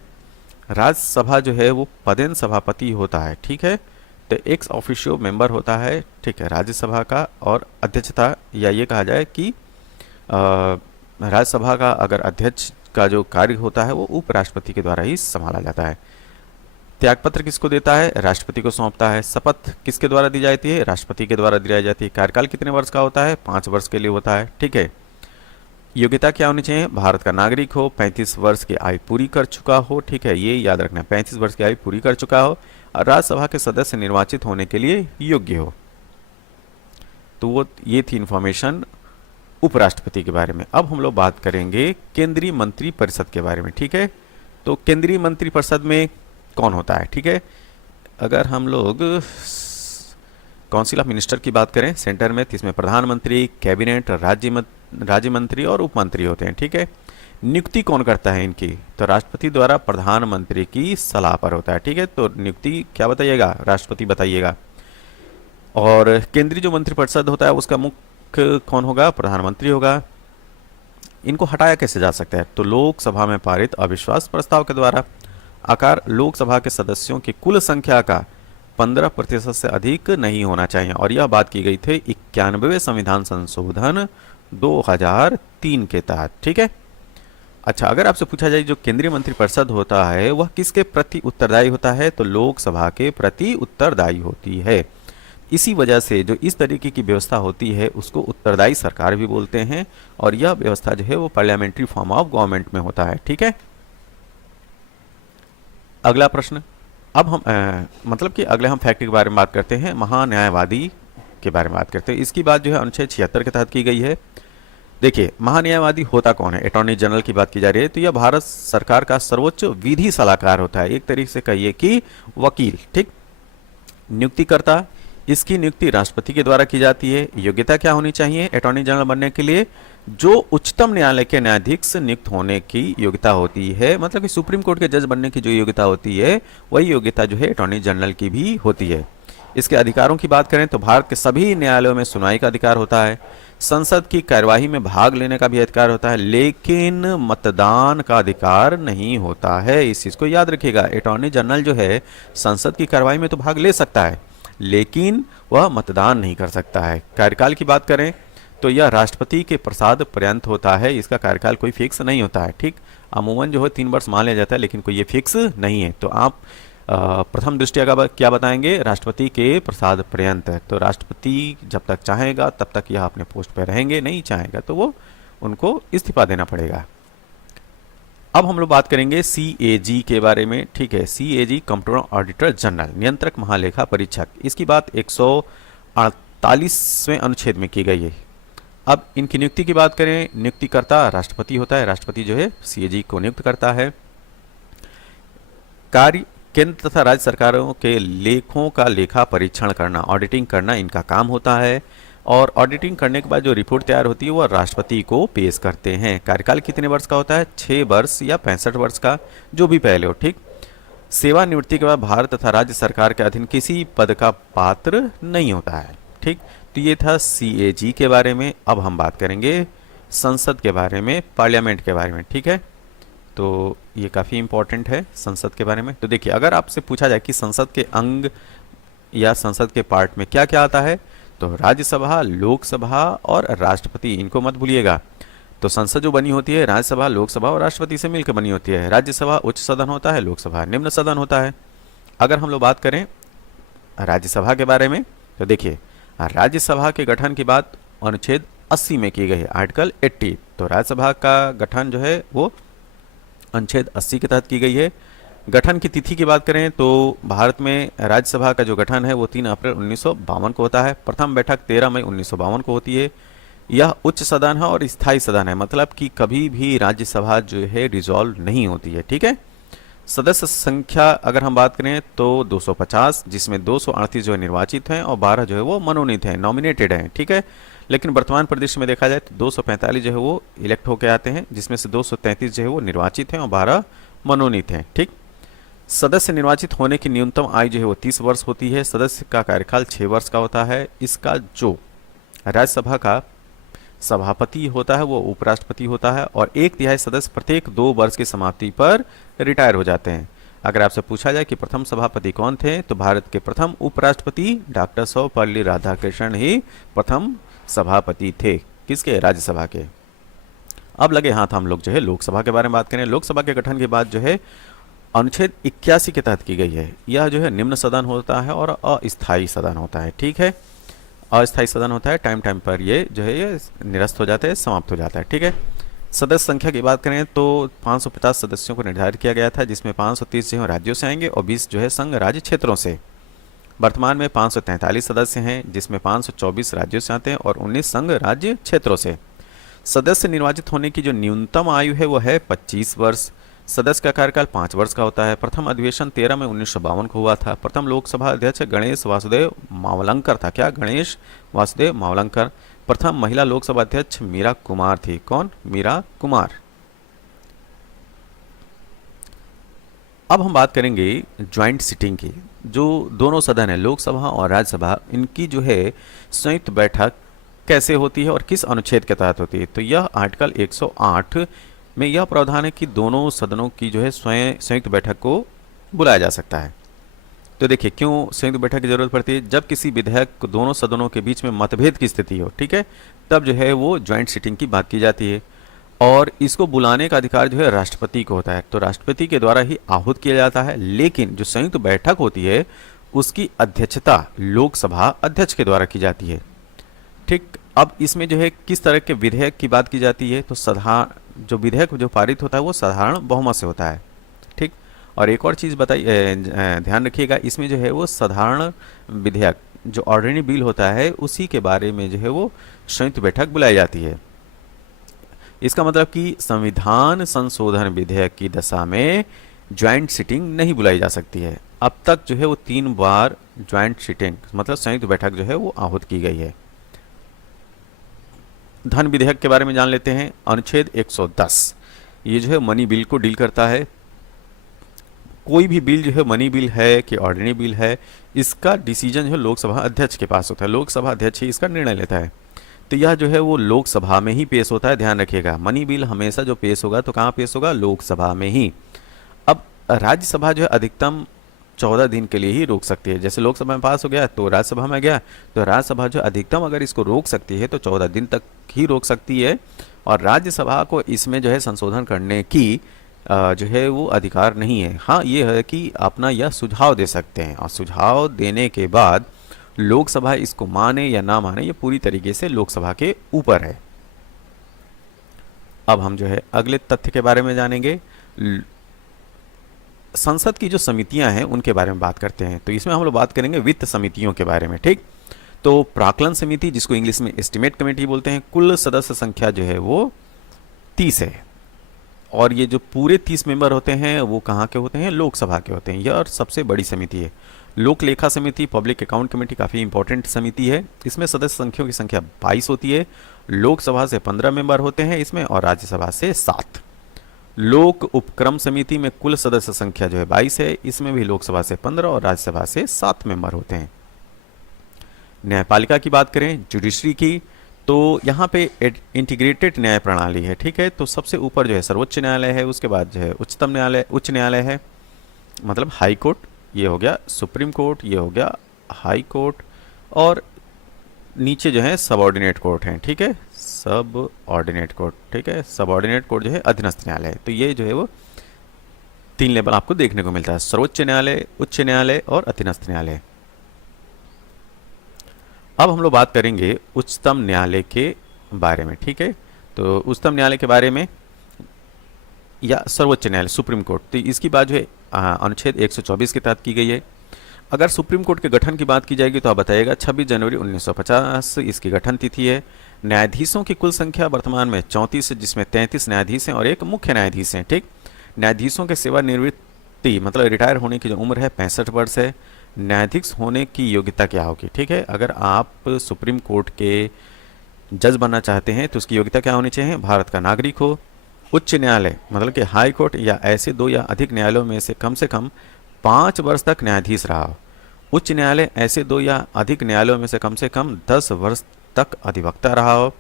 राज्यसभा जो है वो पदेन सभापति होता है। ठीक है, तो एक्स ऑफिशियो मेंबर होता है। ठीक है, राज्यसभा का, और अध्यक्षता या ये कहा जाए कि राज्यसभा का अगर अध्यक्ष का जो कार्य होता है वो उपराष्ट्रपति के द्वारा ही संभाला जाता है। त्यागपत्र किसको देता है, राष्ट्रपति को सौंपता है। शपथ किसके द्वारा दी जाती है, राष्ट्रपति के द्वारा दी जाती है। कार्यकाल कितने वर्ष का होता है, 5 वर्ष के लिए होता है। ठीक है, योग्यता क्या होनी चाहिए, भारत का नागरिक हो, 35 वर्ष की आयु पूरी कर चुका हो। ठीक है, ये याद रखना, 35 वर्ष की आयु पूरी कर चुका हो, और राज्यसभा के सदस्य निर्वाचित होने के लिए योग्य हो। तो वो ये थी इंफॉर्मेशन उपराष्ट्रपति के बारे में। अब हम लोग बात करेंगे केंद्रीय मंत्री परिषद के बारे में। ठीक है, तो केंद्रीय मंत्री परिषद में कौन होता है। ठीक है, अगर हम लोग काउंसिल ऑफ मिनिस्टर की बात करें सेंटर में, तो इसमें प्रधानमंत्री, कैबिनेट, राज्य मंत्री और उप मंत्री होते हैं। ठीक है, नियुक्ति कौन करता है इनकी? तो राष्ट्रपति द्वारा प्रधानमंत्री की सलाह पर होता है। ठीक है, तो नियुक्ति क्या बताइएगा? राष्ट्रपति बताइएगा। और केंद्रीय जो मंत्रिपरिषद होता है उसका मुख्य कौन होगा? प्रधानमंत्री होगा। इनको हटाया कैसे जा सकता है? तो लोकसभा में पारित अविश्वास प्रस्ताव के द्वारा। आकार लोकसभा के सदस्यों की कुल संख्या का 15% से अधिक नहीं होना चाहिए, और यह बात की गई थी 91वें संविधान संशोधन 2003 के तहत। ठीक है, अच्छा, अगर आपसे पूछा जाए जो केंद्रीय मंत्रिपरिषद होता है वह किसके प्रति उत्तरदायी होता है? तो लोकसभा के प्रति उत्तरदायी होती है। इसी वजह से जो इस तरीके की व्यवस्था होती है उसको उत्तरदायी सरकार भी बोलते हैं, और यह व्यवस्था जो है वो पार्लियामेंट्री फॉर्म ऑफ गवर्नमेंट में होता है। ठीक है, अगला प्रश्न। अब हम मतलब कि अगले हम फैक्ट के बारे में बात करते हैं, महान्यायवादी के बारे में बात करते हैं। इसकी बात जो है अनुच्छेद 76 के तहत की गई है। देखिए, महान्यायवादी होता कौन है? अटॉर्नी जनरल की बात की जा रही है, तो यह भारत सरकार का सर्वोच्च विधि सलाहकार होता है, एक तरीके से कहिए कि वकील। ठीक, नियुक्तिकर्ता, इसकी नियुक्ति राष्ट्रपति के द्वारा की जाती है। योग्यता क्या होनी चाहिए अटॉर्नी जनरल बनने के लिए? जो उच्चतम न्यायालय के न्यायाधीश नियुक्त होने की योग्यता होती है, मतलब कि सुप्रीम कोर्ट के जज बनने की जो योग्यता होती है वही योग्यता जो है अटॉर्नी जनरल की भी होती है। इसके अधिकारों की बात करें तो भारत के सभी न्यायालयों में सुनवाई का अधिकार होता है, संसद की कार्यवाही में भाग लेने का भी अधिकार होता है, लेकिन मतदान का अधिकार नहीं होता है। इस चीज को याद रखिएगा, अटॉर्नी जनरल जो है संसद की कार्यवाही में तो भाग ले सकता है लेकिन वह मतदान नहीं कर सकता है। कार्यकाल की बात करें तो यह राष्ट्रपति के प्रसाद पर्यंत होता है, इसका कार्यकाल कोई फिक्स नहीं होता है। ठीक, अमूमन जो है 3 वर्ष मान लिया जाता है, लेकिन कोई ये फिक्स नहीं है। तो आप प्रथम दृष्टया का क्या बताएंगे? राष्ट्रपति के प्रसाद पर्यंत। तो राष्ट्रपति जब तक चाहेगा तब तक यह अपने पोस्ट पर रहेंगे, नहीं चाहेगा तो वो उनको इस्तीफा देना पड़ेगा। अब हम लोग बात करेंगे CAG के बारे में। ठीक है, CAG कंट्रोलर ऑडिटर जनरल, नियंत्रक महालेखा परीक्षक। इसकी बात 148वें अनुच्छेद में की गई है। अब इनकी नियुक्ति की बात करें, नियुक्तिकर्ता राष्ट्रपति होता है, राष्ट्रपति जो है CAG को नियुक्त करता है। कार्य केंद्र तथा राज्य सरकारों के लेखों का लेखा परीक्षण करना, ऑडिटिंग करना इनका काम होता है, और ऑडिटिंग करने के बाद जो रिपोर्ट तैयार होती है वो राष्ट्रपति को पेश करते हैं। कार्यकाल कितने वर्ष का होता है? 6 वर्ष या 65 वर्ष का, जो भी पहले हो। ठीक, सेवानिवृत्ति के बाद भारत तथा राज्य सरकार के अधीन किसी पद का पात्र नहीं होता है। ठीक, तो ये था CAG के बारे में। अब हम बात करेंगे संसद के बारे में, पार्लियामेंट के बारे में। ठीक है, तो ये काफ़ी इंपॉर्टेंट है संसद के बारे में। तो देखिए, अगर आपसे पूछा जाए कि संसद के अंग या संसद के पार्ट में क्या क्या आता है, तो राज्यसभा, लोकसभा और राष्ट्रपति, इनको मत भूलिएगा। तो संसद जो बनी होती है राज्यसभा, लोकसभा और राष्ट्रपति से मिलकर बनी होती है। राज्यसभा उच्च सदन होता है, लोकसभा निम्न सदन होता है। अगर हम लोग बात करें राज्यसभा के बारे में, तो देखिए राज्यसभा के गठन की बात अनुच्छेद 80 में की गई है, आर्टिकल 80। तो राज्यसभा का गठन जो है वो अनुच्छेद 80 के तहत की गई है। गठन की तिथि की बात करें तो भारत में राज्यसभा का जो गठन है वो 3 अप्रैल 1952 को होता है। प्रथम बैठक 13 मई 1952 को होती है। यह उच्च सदन है और स्थायी सदन है, मतलब कि कभी भी राज्यसभा जो है डिसॉल्व नहीं होती है। ठीक है, सदस्य संख्या अगर हम बात करें तो 250, जिसमें 238 जो है निर्वाचित हैं और 12 जो है वो मनोनीत हैं, नॉमिनेटेड हैं। ठीक है, लेकिन वर्तमान परिदृश्य में देखा जाए तो 245 जो है वो इलेक्ट होकर आते हैं, जिसमें से 233 जो है वो निर्वाचित हैं और 12 मनोनीत हैं। ठीक, सदस्य निर्वाचित होने की न्यूनतम आयु जो है वो 30 वर्ष होती है। सदस्य का कार्यकाल 6 वर्ष का होता है। इसका जो राज्यसभा का सभापति होता है वो उपराष्ट्रपति होता है, और 1/3 सदस्य प्रत्येक 2 वर्ष की समाप्ति पर रिटायर हो जाते हैं। अगर आपसे पूछा जाए कि प्रथम सभापति कौन थे, तो भारत के प्रथम उपराष्ट्रपति डॉक्टर सर्वपल्ली राधाकृष्णन ही प्रथम सभापति थे। किसके? राज्यसभा के। अब लगे हाथ हम लोग जो है लोकसभा के बारे में बात करें। लोकसभा के गठन के बाद जो है अनुच्छेद 81 के तहत की गई है। यह जो है निम्न सदन होता है और अस्थायी सदन होता है। ठीक है, अस्थायी सदन होता है, टाइम टाइम पर ये जो है ये निरस्त हो जाता है, समाप्त हो जाता है। ठीक है, सदस्य संख्या की बात करें तो 550 सदस्यों को निर्धारित किया गया था, जिसमें 530 जो है राज्यों से आएंगे और 20 जो है संघ राज्य क्षेत्रों से। वर्तमान में 543 सदस्य हैं, जिसमें 524 राज्यों से आते हैं और 19 संघ राज्य क्षेत्रों से। सदस्य निर्वाचित होने की जो न्यूनतम आयु है वो है 25 वर्ष। सदस्य का कार्यकाल 5 वर्ष का होता है। प्रथम अधिवेशन 13 मई 1952 को हुआ था। प्रथम लोकसभा अध्यक्ष गणेश वासुदेव मावलंकर था। क्या? गणेश वासुदेव मावलंकर। प्रथम महिला लोकसभा अध्यक्ष मीरा कुमार थी। कौन? मीरा कुमार। अब हम बात करेंगे ज्वाइंट सिटिंग की। जो दोनों सदन है, लोकसभा और राज्यसभा, इनकी जो है संयुक्त बैठक कैसे होती है और किस अनुच्छेद के तहत होती है। तो यह आर्टिकल 108 में यह प्रावधान है कि दोनों सदनों की जो है स्वयं संयुक्त बैठक को बुलाया जा सकता है। तो देखिए क्यों संयुक्त बैठक की जरूरत पड़ती है। जब किसी विधेयक को दोनों सदनों के बीच में मतभेद की स्थिति हो, ठीक है, तब जो है वो ज्वाइंट सिटिंग की बात की जाती है। और इसको बुलाने का अधिकार जो है राष्ट्रपति को होता है। तो राष्ट्रपति के द्वारा ही आहूत किया जाता है। लेकिन जो संयुक्त बैठक होती है उसकी अध्यक्षता लोकसभा अध्यक्ष के द्वारा की जाती है। ठीक, अब इसमें जो है किस तरह के विधेयक की बात की जाती है। तो साधारण जो विधेयक जो पारित होता है वो साधारण बहुमत से होता है। ठीक, और एक और चीज़ ध्यान रखिएगा, इसमें जो है वो साधारण विधेयक जो ऑर्डिनरी बिल होता है उसी के बारे में जो है वो संयुक्त बैठक बुलाई जाती है। इसका मतलब कि संविधान संशोधन विधेयक की दशा में ज्वाइंट सिटिंग नहीं बुलाई जा सकती है। अब तक जो है वो 3 बार ज्वाइंट सिटिंग मतलब संयुक्त बैठक जो है वो आहूत की गई है। धन विधेयक के बारे में जान लेते हैं। अनुच्छेद 110 ये जो है मनी बिल को डील करता है। कोई भी बिल जो है मनी बिल है कि ऑर्डिनरी बिल है, इसका डिसीजन जो है लोकसभा अध्यक्ष के पास होता है। लोकसभा अध्यक्ष ही इसका निर्णय लेता है। तो यह जो है वो लोकसभा में ही पेश होता है। ध्यान रखिएगा, मनी बिल हमेशा जो पेश होगा तो कहाँ पेश होगा? लोकसभा में ही। अब राज्यसभा जो है अधिकतम 14 दिन के लिए ही रोक सकती है। जैसे लोकसभा में पास हो गया तो राज्यसभा में गया, तो राज्यसभा जो अधिकतम अगर इसको रोक सकती है तो 14 दिन तक ही रोक सकती है। और राज्यसभा को इसमें जो है संशोधन करने की जो है वो अधिकार नहीं है। हाँ, ये है कि अपना यह सुझाव दे सकते हैं और सुझाव देने के बाद लोकसभा इसको माने या ना माने ये पूरी तरीके से लोकसभा के ऊपर है। अब हम जो है अगले तथ्य के बारे में जानेंगे। संसद की जो समितियां हैं उनके बारे में बात करते हैं। तो इसमें हम लोग बात करेंगे वित्त समितियों के बारे में। ठीक, तो प्राक्कलन समिति जिसको इंग्लिश में एस्टिमेट कमेटी बोलते हैं, कुल सदस्य संख्या जो है वो 30 है। और ये जो पूरे 30 मेंबर होते हैं वो कहाँ के होते हैं? लोकसभा के होते हैं। यह और सबसे बड़ी समिति है। लोक लेखा समिति, पब्लिक अकाउंट कमेटी काफ़ी इंपॉर्टेंट समिति है। इसमें सदस्य संख्याओं की संख्या 22 होती है। लोकसभा से 15 मेंबर होते हैं इसमें और राज्यसभा से 7। लोक उपक्रम समिति में कुल सदस्य संख्या जो है 22 है। इसमें भी लोकसभा से 15 और राज्यसभा से 7 मेंबर होते हैं। न्यायपालिका की बात करें, जुडिशरी की, तो यहाँ पे इंटीग्रेटेड न्याय प्रणाली है। ठीक है, तो सबसे ऊपर जो है सर्वोच्च न्यायालय है, उसके बाद जो है उच्चतम न्यायालय, उच्च न्यायालय है मतलब हाई कोर्ट, ये हो गया सुप्रीम कोर्ट, ये हो गया हाई कोर्ट, और नीचे जो है सबऑर्डिनेट कोर्ट हैं। ठीक है, सब ऑर्डिनेट कोर्ट। ठीक है, सबऑर्डिनेट कोर्ट जो है अधीनस्थ न्यायालय। तो ये जो है वो 3 लेवल आपको देखने को मिलता है, सर्वोच्च न्यायालय, उच्च न्यायालय और अधीनस्थ न्यायालय। अब हम लोग बात करेंगे उच्चतम न्यायालय के बारे में। ठीक है, तो उच्चतम न्यायालय के बारे में या सर्वोच्च न्यायालय सुप्रीम कोर्ट, तो इसकी बात जो है अनुच्छेद 124 के तहत की गई है। अगर सुप्रीम कोर्ट के गठन की बात की जाएगी तो आप बताइएगा 26 जनवरी 1950 इसकी गठन तिथि है। न्यायाधीशों की कुल संख्या वर्तमान में 34 है, जिसमें 33 न्यायाधीश हैं और एक मुख्य न्यायाधीश हैं। ठीक, न्यायाधीशों के सेवानिवृत्ति मतलब रिटायर होने की जो उम्र है 65 वर्ष है। न्यायाधीश होने की योग्यता क्या होगी? ठीक है, अगर आप सुप्रीम कोर्ट के जज बनना चाहते हैं तो उसकी योग्यता क्या होनी चाहिए? भारत का नागरिक हो। उच्च न्यायालय मतलब कि हाई कोर्ट या ऐसे 2 या अधिक न्यायालयों में से कम 5 वर्ष तक न्यायाधीश रहा हो। उच्च न्यायालय ऐसे 2 या अधिक न्यायालयों में से कम 10 वर्ष तक अधिवक्ता रहा हो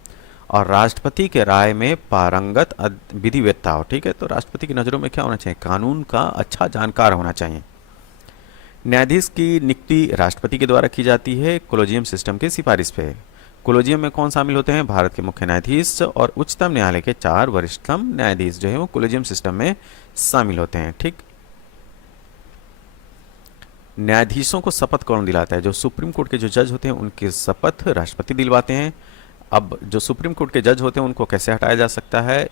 और राष्ट्रपति के राय में पारंगत विधिवेत्ता हो। ठीक है, तो राष्ट्रपति की नज़रों में क्या होना चाहिए? कानून का अच्छा जानकार होना चाहिए। न्यायाधीश की नियुक्ति राष्ट्रपति के द्वारा की जाती है कोलेजियम सिस्टम की सिफारिश पे। कोलेजियम में कौन शामिल होते हैं? भारत के मुख्य न्यायाधीश और उच्चतम न्यायालय के 4 वरिष्ठतम न्यायाधीश जो है वो कोलेजियम सिस्टम में शामिल होते हैं। ठीक, न्यायाधीशों को शपथ कौन दिलाता है? जो सुप्रीम कोर्ट के जो जज होते हैं उनकी शपथ राष्ट्रपति दिलवाते हैं। अब जो सुप्रीम कोर्ट के जज होते हैं उनको कैसे हटाया जा सकता है?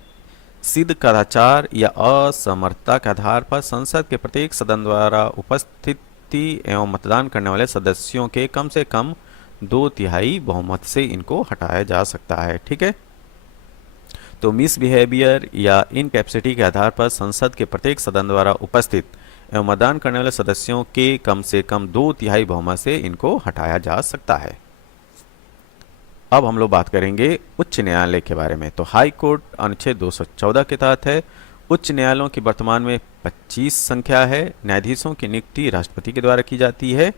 सिद्ध कदाचार या असमर्थता के आधार पर संसद के प्रत्येक सदन द्वारा उपस्थिति एवं मतदान करने वाले सदस्यों के कम से कम 2/3 बहुमत से इनको हटाया जा सकता है। ठीक है, तो मिस बिहेवियर या इनकैपेसिटी के आधार पर संसद के प्रत्येक सदन द्वारा उपस्थित एवं मतदान करने वाले सदस्यों के कम से कम 2/3 बहुमत से इनको हटाया जा सकता है। अब हम लोग बात करेंगे उच्च न्यायालय के बारे में। तो हाई कोर्ट अनुच्छेद 214 के तहत है। उच्च न्यायालयों की वर्तमान में 25 संख्या है। न्यायाधीशों की नियुक्ति राष्ट्रपति के द्वारा की जाती है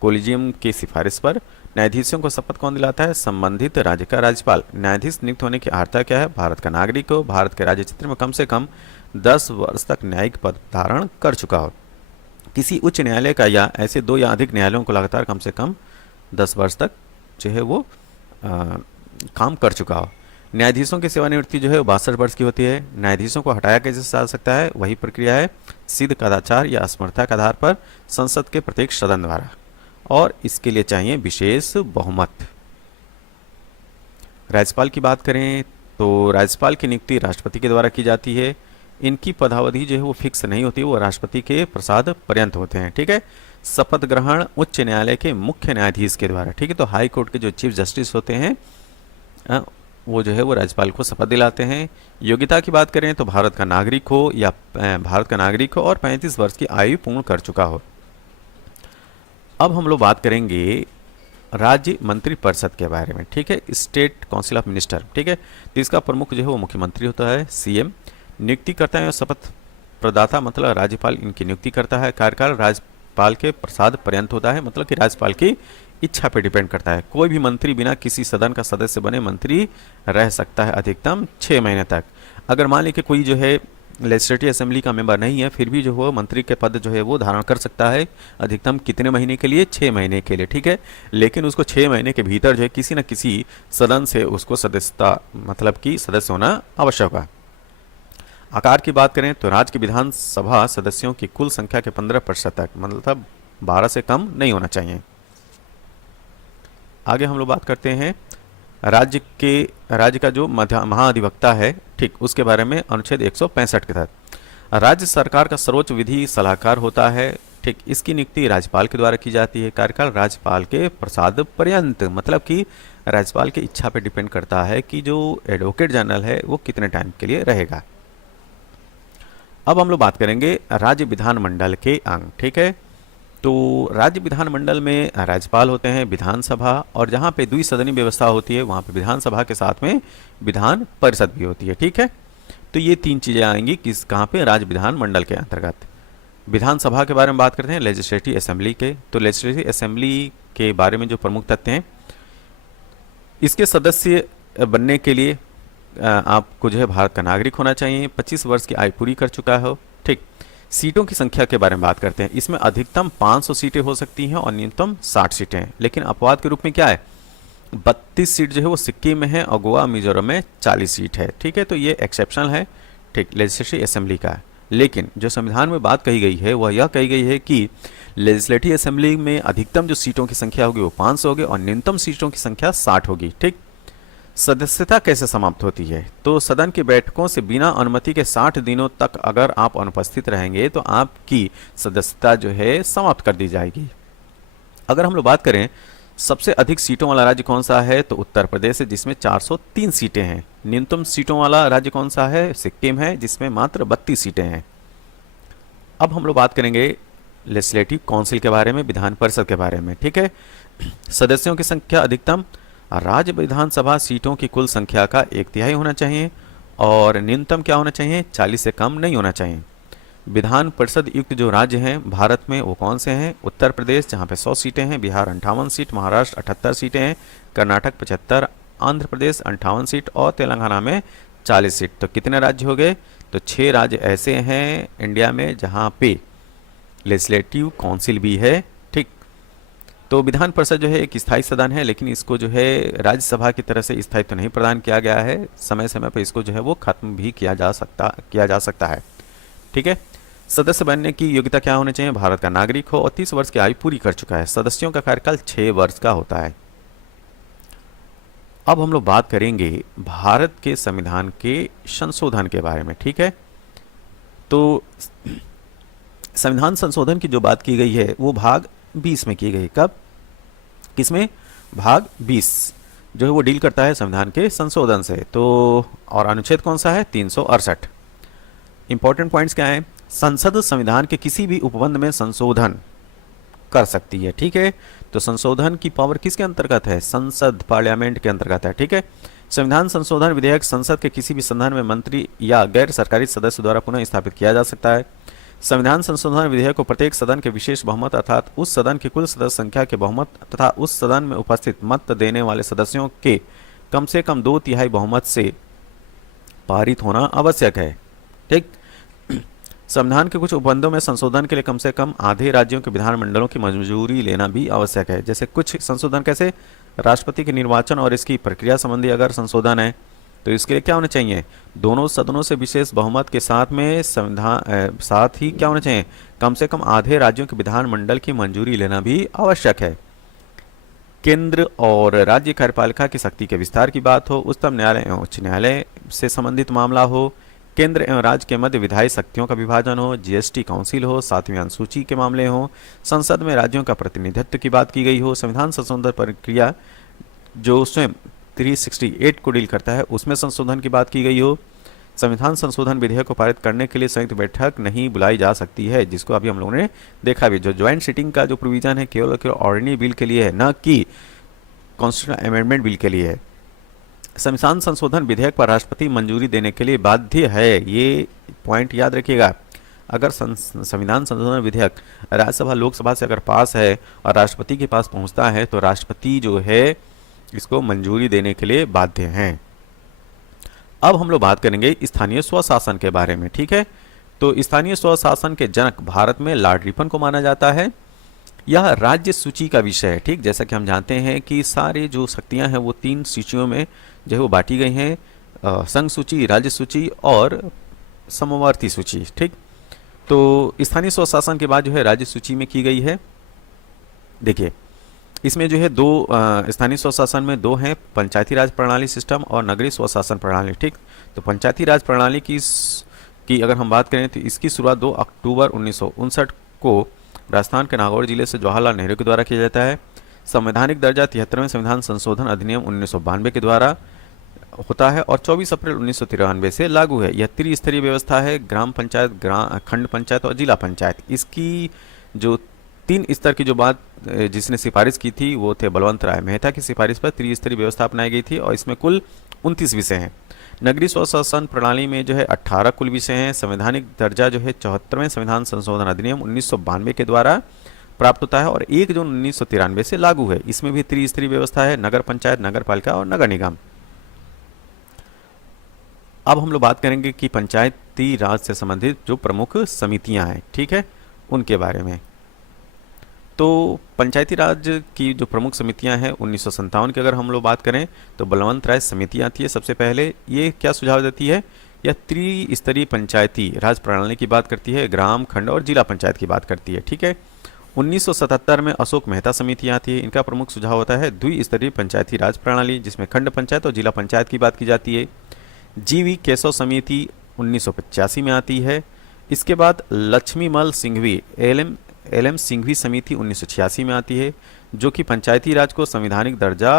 कोलिजियम की सिफारिश पर। न्यायाधीशों को शपथ कौन दिलाता है? संबंधित राज्य का राज्यपाल। न्यायाधीश नियुक्त होने की अर्हता क्या है? भारत का नागरिक हो, भारत के राज्य क्षेत्र में कम से कम 10 वर्ष तक न्यायिक पद धारण कर चुका हो, किसी उच्च न्यायालय का या ऐसे 2 या अधिक न्यायालयों को लगातार कम से कम 10 वर्ष तक जो है वो काम कर चुका हो। न्यायाधीशों की सेवानिवृत्ति जो है वो 62 वर्ष की होती है। न्यायाधीशों को हटाया कैसे जा सकता है? वही प्रक्रिया है, सिद्ध कदाचार या असमर्थता के आधार पर संसद के प्रत्येक सदन द्वारा, और इसके लिए चाहिए विशेष बहुमत। राज्यपाल की बात करें तो राज्यपाल की नियुक्ति राष्ट्रपति के द्वारा की जाती है। इनकी पदावधि जो है वो फिक्स नहीं होती, वो राष्ट्रपति के प्रसाद पर्यंत होते हैं। ठीक है। शपथ ग्रहण उच्च न्यायालय के मुख्य न्यायाधीश के द्वारा। ठीक है। तो हाई कोर्ट के जो चीफ जस्टिस होते हैं वो जो है वो राज्यपाल को शपथ दिलाते हैं। योग्यता की बात करें तो भारत का नागरिक हो या और 35 वर्ष की आयु पूर्ण कर चुका हो। अब हम लोग बात करेंगे राज्य मंत्री परिषद के बारे में। ठीक है। State council of minister. ठीक है। तो इसका प्रमुख जो है वो मुख्यमंत्री होता है, सीएम। नियुक्ति करता है शपथ प्रदाता, मतलब राज्यपाल इनकी नियुक्ति करता है। कार्यकाल राज्यपाल के प्रसाद पर्यंत होता है, मतलब कि राज्यपाल की इच्छा पे डिपेंड करता है। कोई भी मंत्री बिना किसी सदन का सदस्य बने मंत्री रह सकता है अधिकतम 6 महीने तक। अगर मान लीजिए कोई जो है लेजिस्लेटिव असेंबली का मेंबर नहीं है, फिर भी जो है मंत्री के पद जो है वो धारण कर सकता है अधिकतम कितने महीने के लिए? 6 महीने के लिए। ठीक है। लेकिन उसको 6 महीने के भीतर जो है किसी न किसी सदन से उसको सदस्यता मतलब कि सदस्य होना आवश्यक है। आकार की बात करें तो राज्य की विधानसभा सदस्यों की कुल संख्या के 15% तक, मतलब 12 से कम नहीं होना चाहिए। आगे हम लोग बात करते हैं राज्य का जो महाधिवक्ता है, ठीक, उसके बारे में अनुच्छेद 165 के तहत राज्य सरकार का सर्वोच्च विधि सलाहकार होता है। ठीक, इसकी नियुक्ति राज्यपाल के द्वारा की जाती है। कार्यकाल राज्यपाल के प्रसाद पर्यंत, मतलब कि राज्यपाल की इच्छा पर डिपेंड करता है कि जो एडवोकेट जनरल है वो कितने टाइम के लिए रहेगा। अब हम लोग बात करेंगे राज्य विधानमंडल के अंग। ठीक है। तो राज्य विधानमंडल में राज्यपाल होते हैं, विधानसभा, और जहाँ पे द्विसदनी व्यवस्था होती है वहाँ पे विधानसभा के साथ में विधान परिषद भी होती है। ठीक है। तो ये 3 चीज़ें आएंगी कहाँ पे? राज्य विधानमंडल के अंतर्गत। विधानसभा के बारे में बात करते हैं, लेजिस्लेटिव असेंबली के। तो लेजिस्लेटिव असेंबली के बारे में जो प्रमुख तथ्य हैं, इसके सदस्य बनने के लिए आपको जो है भारत का नागरिक होना चाहिए, 25 वर्ष की आयु पूरी कर चुका हो। ठीक। सीटों की संख्या के बारे में बात करते हैं। इसमें अधिकतम 500 सीटें हो सकती हैं और न्यूनतम 60 सीटें हैं। लेकिन अपवाद के रूप में क्या है? 32 सीट जो है वो सिक्किम में है और गोवा मिजोरम में 40 सीट है। ठीक है। तो ये एक्सेप्शनल है, ठीक, लेजिस्लेटिव असेंबली का। लेकिन जो संविधान में बात कही गई है वह यह कही गई है कि लेजिस्लेटिव असेंबली में अधिकतम जो सीटों की संख्या होगी वो 500 होगी और न्यूनतम सीटों की संख्या 60 होगी। ठीक। सदस्यता कैसे समाप्त होती है? तो सदन की बैठकों से बिना अनुमति के 60 दिनों तक अगर आप अनुपस्थित रहेंगे तो आपकी सदस्यता जो है समाप्त कर दी जाएगी। अगर हम लोग बात करें सबसे अधिक सीटों वाला राज्य कौन सा है, तो उत्तर प्रदेश है जिसमें 403 सीटें हैं। न्यूनतम सीटों वाला राज्य कौन सा है? सिक्किम है जिसमें मात्र 32 सीटें हैं। अब हम लोग बात करेंगे लेजिस्लेटिव काउंसिल के बारे में, विधान परिषद के बारे में। ठीक है। सदस्यों की संख्या अधिकतम राज्य विधानसभा सीटों की कुल संख्या का 1/3 होना चाहिए और न्यूनतम क्या होना चाहिए? 40 से कम नहीं होना चाहिए। विधान परिषद युक्त जो राज्य हैं भारत में वो कौन से हैं? उत्तर प्रदेश जहाँ पे 100 सीटें हैं, बिहार 58 सीट, महाराष्ट्र 78 सीटें हैं, कर्नाटक 75, आंध्र प्रदेश 58 सीट और तेलंगाना में 40 सीट। तो कितने राज्य हो गए? तो 6 राज्य ऐसे हैं इंडिया में जहाँ पे लेजिस्लेटिव काउंसिल भी है। ठीक। तो विधान परिषद जो है एक स्थायी सदन है, लेकिन इसको जो है राज्यसभा की तरह से स्थायित्व नहीं प्रदान किया गया है। समय समय पर इसको जो है वो खत्म भी किया जा सकता है। ठीक है। सदस्य बनने की योग्यता क्या होनी चाहिए? भारत का नागरिक हो और 30 वर्ष की आयु पूरी कर चुका है। सदस्यों का कार्यकाल 6 वर्ष का होता है। अब हम लोग बात करेंगे भारत के संविधान के संशोधन के बारे में। ठीक है। तो संविधान संशोधन की जो बात की गई है वो भाग 20 में की गई। कब? किसमें? भाग 20। जो है वो डील करता है संविधान के संशोधन से। तो और अनुच्छेद कौन सा है? 368। इंपॉर्टेंट पॉइंट्स क्या है? संसद संविधान के किसी भी उपबंध में संशोधन कर सकती है, ठीक है। तो संशोधन की पावर किसके अंतर्गत है? संसद, पार्लियामेंट के अंतर्गत है, ठीक है। संविधान संशोधन विधेयक संसद के किसी भी सदन में मंत्री या गैर सरकारी सदस्य द्वारा पुनः स्थापित किया जा सकता है। संविधान संशोधन विधेयक को प्रत्येक सदन के विशेष बहुमत अर्थात उस सदन की कुल सदस्य संख्या के बहुमत तथा उस सदन में उपस्थित मत देने वाले सदस्यों के कम से कम 2/3 बहुमत से पारित होना आवश्यक है, ठीक। संविधान के कुछ उपबंधों में संशोधन के लिए कम से कम आधे राज्यों के विधानमंडलों की मंजूरी लेना भी आवश्यक है। जैसे कुछ संशोधन कैसे? राष्ट्रपति के निर्वाचन और इसकी प्रक्रिया संबंधी अगर संशोधन है तो इसके लिए क्या होना चाहिए? दोनों सदनों से विशेष बहुमत के साथ में साथ ही क्या होना चाहिए? कम से कम आधे राज्यों के विधानमंडल की मंजूरी लेना भी आवश्यक है। केंद्र और राज्य कार्यपालिका की शक्ति के विस्तार की बात हो, उच्चतम न्यायालय एवं उच्च न्यायालय से संबंधित मामला हो, केंद्र एवं राज्य के मध्य विधायी शक्तियों का विभाजन हो, जीएसटी काउंसिल हो, 7वीं अनुसूची के मामले हो, संसद में राज्यों का प्रतिनिधित्व की बात की गई हो, संविधान संशोधन प्रक्रिया जो स्वयं 368 को डील करता है उसमें संशोधन की बात की गई हो, संविधान संशोधन विधेयक को पारित करने के लिए संयुक्त बैठक नहीं बुलाई जा सकती है, जिसको अभी हम लोगों ने देखा भी। जो ज्वाइंट सिटिंग का जो प्रोविजन है केवल ऑर्डिनरी बिल के लिए है, न कि कॉन्स्टिट्यूशनल अमेंडमेंट बिल के लिए है। संविधान संशोधन विधेयक पर राष्ट्रपति मंजूरी देने के लिए बाध्य है, ये पॉइंट याद रखिएगा। अगर संविधान संशोधन विधेयक राज्यसभा लोकसभा से अगर पास है और राष्ट्रपति के पास पहुंचता है तो राष्ट्रपति जो है इसको मंजूरी देने के लिए बाध्य हैं। अब हम लोग बात करेंगे स्थानीय स्वशासन के बारे में, ठीक है। तो स्थानीय स्वशासन के जनक भारत में लॉर्ड रिपन को माना जाता है। यह राज्य सूची का विषय है, ठीक। जैसा कि हम जानते हैं कि सारी जो शक्तियां हैं वो 3 सूचियों में जो है वो बांटी गई हैं, संघ सूची, राज्य सूची और समवर्ती सूची, ठीक। तो स्थानीय स्वशासन के बाद जो है राज्य सूची में की गई है। देखिए इसमें जो है 2 स्थानीय स्वशासन में 2 हैं, पंचायती राज प्रणाली सिस्टम और नगरीय स्वशासन प्रणाली, ठीक। तो पंचायती राज प्रणाली की अगर हम बात करें तो इसकी शुरुआत 2 अक्टूबर 1959 को राजस्थान के नागौर जिले से जवाहरलाल नेहरू के द्वारा किया जाता है। संवैधानिक दर्जा 73वें संविधान संशोधन अधिनियम 1992 के द्वारा होता है और 24 अप्रैल 1993 से लागू है। यह त्रिस्तरीय व्यवस्था है, ग्राम पंचायत, खंड पंचायत और जिला पंचायत। इसकी जो 3 स्तर की जो बात जिसने सिफारिश की थी वो थे बलवंत राय मेहता की सिफारिश पर त्रिस्तरीय व्यवस्था अपनाई गई थी और इसमें कुल 29 विषय हैं। नगरीय स्वशासन प्रणाली में जो है 18 कुल विषय हैं। संवैधानिक दर्जा जो है 74वें संविधान संशोधन अधिनियम 1992 के द्वारा प्राप्त होता है और 1 जून 1993 से लागू है। इसमें भी त्रिस्तरीय व्यवस्था है, नगर पंचायत, नगर पालिका और नगर निगम। अब हम लोग बात करेंगे कि पंचायती राज से संबंधित जो प्रमुख समितियां हैं, ठीक है, उनके बारे में। तो पंचायती राज की जो प्रमुख समितियां हैं 1957 की अगर हम लोग बात करें तो बलवंत राय समिति आती है सबसे पहले। ये क्या सुझाव देती है? यह त्रिस्तरीय पंचायती राज प्रणाली की बात करती है, ग्राम, खंड और जिला पंचायत की बात करती है, ठीक है। 1977 में अशोक मेहता समिति आती है। इनका प्रमुख सुझाव होता है द्विस्तरीय पंचायती राज प्रणाली, जिसमें खंड पंचायत और जिला पंचायत की बात की जाती है। जीवी केशव समिति 1985 में आती है। इसके बाद लक्ष्मीमल सिंघवी एल एम सिंघवी समिति 1986 में आती है, जो कि पंचायती राज को संवैधानिक दर्जा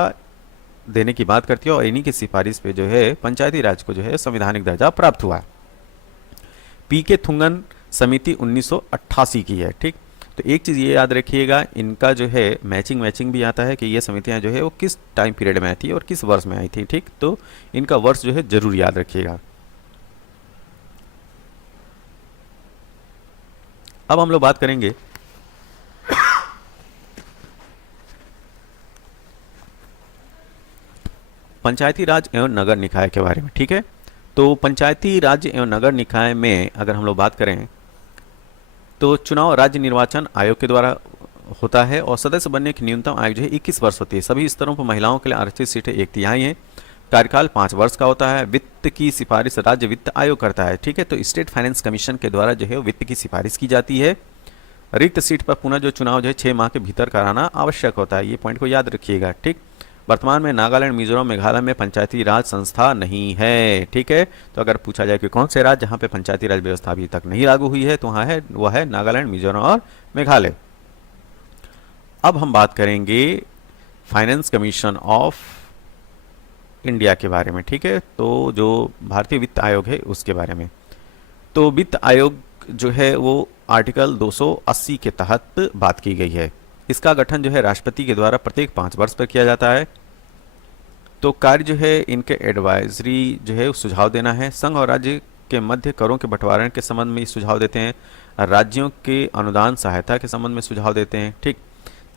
देने की बात करती है और इन्हीं की सिफारिश पे जो है पंचायती राज को जो है संवैधानिक दर्जा प्राप्त हुआ। पी के थुंगन समिति 1988 की है, ठीक। तो एक चीज़ ये याद रखिएगा, इनका जो है मैचिंग भी आता है कि ये समितियां जो है वो किस टाइम पीरियड में आई थी और किस वर्ष में आई थी, ठीक। तो इनका वर्ष जो है जरूर याद रखिएगा। अब हम लोग बात करेंगे पंचायती राज एवं नगर निकाय के बारे में, ठीक है। तो पंचायती राज्य एवं नगर निकाय में अगर हम लोग बात करें तो चुनाव राज्य निर्वाचन आयोग के द्वारा होता है और सदस्य बनने की न्यूनतम आयु जो है 21 वर्ष होती है। सभी स्तरों पर महिलाओं के लिए आरक्षित सीटें 1/3 हैं। कार्यकाल 5 वर्ष का होता है। वित्त की सिफारिश राज्य वित्त आयोग करता है, ठीक है। तो स्टेट फाइनेंस कमीशन के द्वारा जो है वित्त की सिफारिश की जाती है। रिक्त सीट पर पुनः जो चुनाव जो है 6 माह के भीतर कराना आवश्यक होता है। ये पॉइंट को याद रखिएगा, ठीक। वर्तमान में नागालैंड, मिजोरम, मेघालय में पंचायती राज संस्था नहीं है, ठीक है। तो अगर पूछा जाए कि कौन से राज्य जहां पे पंचायती राज व्यवस्था अभी तक नहीं लागू हुई है तो वहां है वह है नागालैंड, मिजोरम और मेघालय। अब हम बात करेंगे फाइनेंस कमीशन ऑफ इंडिया के बारे में, ठीक है, तो जो भारतीय वित्त आयोग है उसके बारे में। तो वित्त आयोग जो है वो आर्टिकल 280 के तहत बात की गई है। इसका गठन जो है राष्ट्रपति के द्वारा प्रत्येक 5 वर्ष पर किया जाता है। तो कार्य जो है इनके एडवाइजरी जो है सुझाव देना है। संघ और राज्य के मध्य करों के बंटवारे के संबंध में सुझाव देते हैं। राज्यों के अनुदान सहायता के संबंध में सुझाव देते हैं। ठीक,